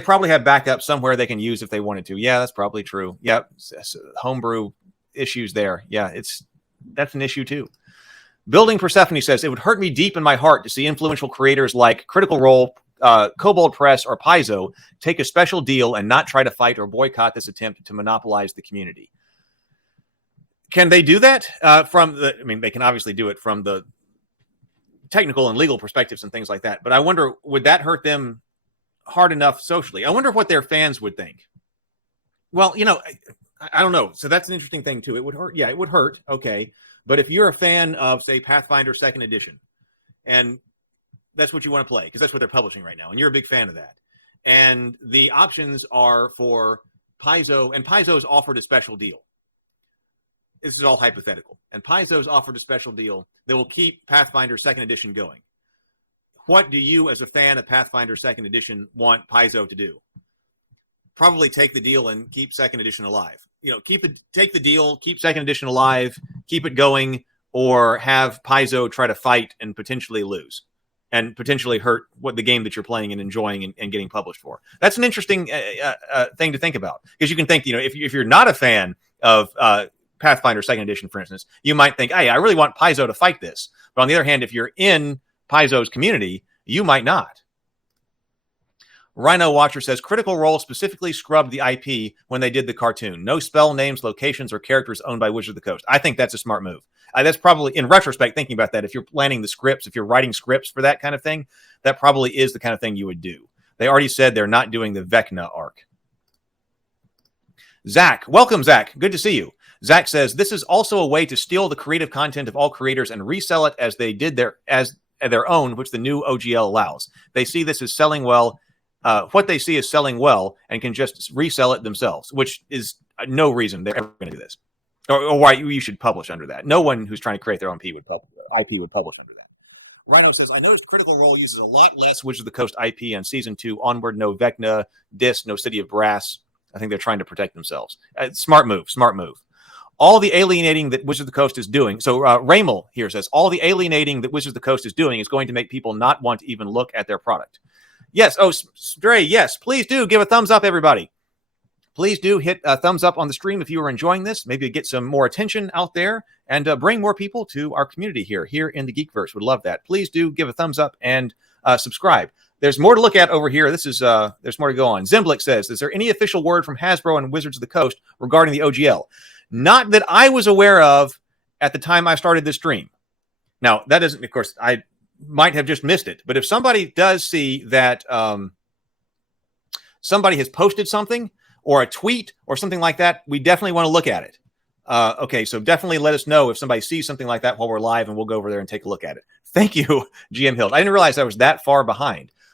probably have backup somewhere they can use if they wanted to. Yeah, that's probably true. Yeah. Homebrew issues there. Yeah, that's an issue too. Building Persephone says, it would hurt me deep in my heart to see influential creators like Critical Role, Kobold Press, or Paizo take a special deal and not try to fight or boycott this attempt to monopolize the community. Can they do that? They can obviously do it from the technical and legal perspectives and things like that. But I wonder, would that hurt them hard enough socially? I wonder what their fans would think. Well, I don't know. So that's an interesting thing too. It would hurt. Yeah, it would hurt. Okay. But if you're a fan of, say, Pathfinder 2nd Edition, and that's what you want to play, because that's what they're publishing right now, and you're a big fan of that, and the options are for Paizo, and Paizo's offered a special deal. This is all hypothetical. And Paizo's offered a special deal that will keep Pathfinder 2nd Edition going. What do you, as a fan of Pathfinder 2nd Edition, want Paizo to do? Probably take the deal and keep 2nd Edition alive. Take the deal, keep 2nd Edition alive, keep it going, or have Paizo try to fight and potentially lose and potentially hurt what the game that you're playing and enjoying and getting published for. That's an interesting thing to think about, because you can think, if you're not a fan of Pathfinder 2nd Edition, for instance, you might think, hey, I really want Paizo to fight this. But on the other hand, if you're in Paizo's community, you might not. Rhino Watcher says, Critical Role specifically scrubbed the IP when they did the cartoon. No spell names, locations, or characters owned by Wizards of the Coast. I think that's a smart move. That's probably, in retrospect, thinking about that, if you're planning the scripts, if you're writing scripts for that kind of thing, that probably is the kind of thing you would do. They already said they're not doing the Vecna arc. Zach, welcome, Zach. Good to see you. Zach says, this is also a way to steal the creative content of all creators and resell it as they did their own, which the new OGL allows. They see this as selling well. What they see is selling well and can just resell it themselves, which is no reason they're ever going to do this, or why you should publish under that. No one who's trying to create their own IP would publish under that. Rhino says, I noticed Critical Role uses a lot less Wizards of the Coast IP on Season 2 onward. No Vecna, Dis, no City of Brass. I think they're trying to protect themselves. Smart move. All the alienating that Wizards of the Coast is doing. So Ramel here says, all the alienating that Wizards of the Coast is doing is going to make people not want to even look at their product. Yes. Oh, Stray. Yes. Please do give a thumbs up, everybody. Please do hit a thumbs up on the stream if you are enjoying this. Maybe get some more attention out there and bring more people to our community here in the Geekverse. Would love that. Please do give a thumbs up and subscribe. There's more to look at over here. This is there's more to go on. Zimblick says, is there any official word from Hasbro and Wizards of the Coast regarding the OGL? Not that I was aware of at the time I started this stream. Now, that doesn't, of course, I might have just missed it. But if somebody does see that somebody has posted something or a tweet or something like that, we definitely want to look at it. Okay, so definitely let us know if somebody sees something like that while we're live, and we'll go over there and take a look at it. Thank you, GM Hild. I didn't realize I was that far behind.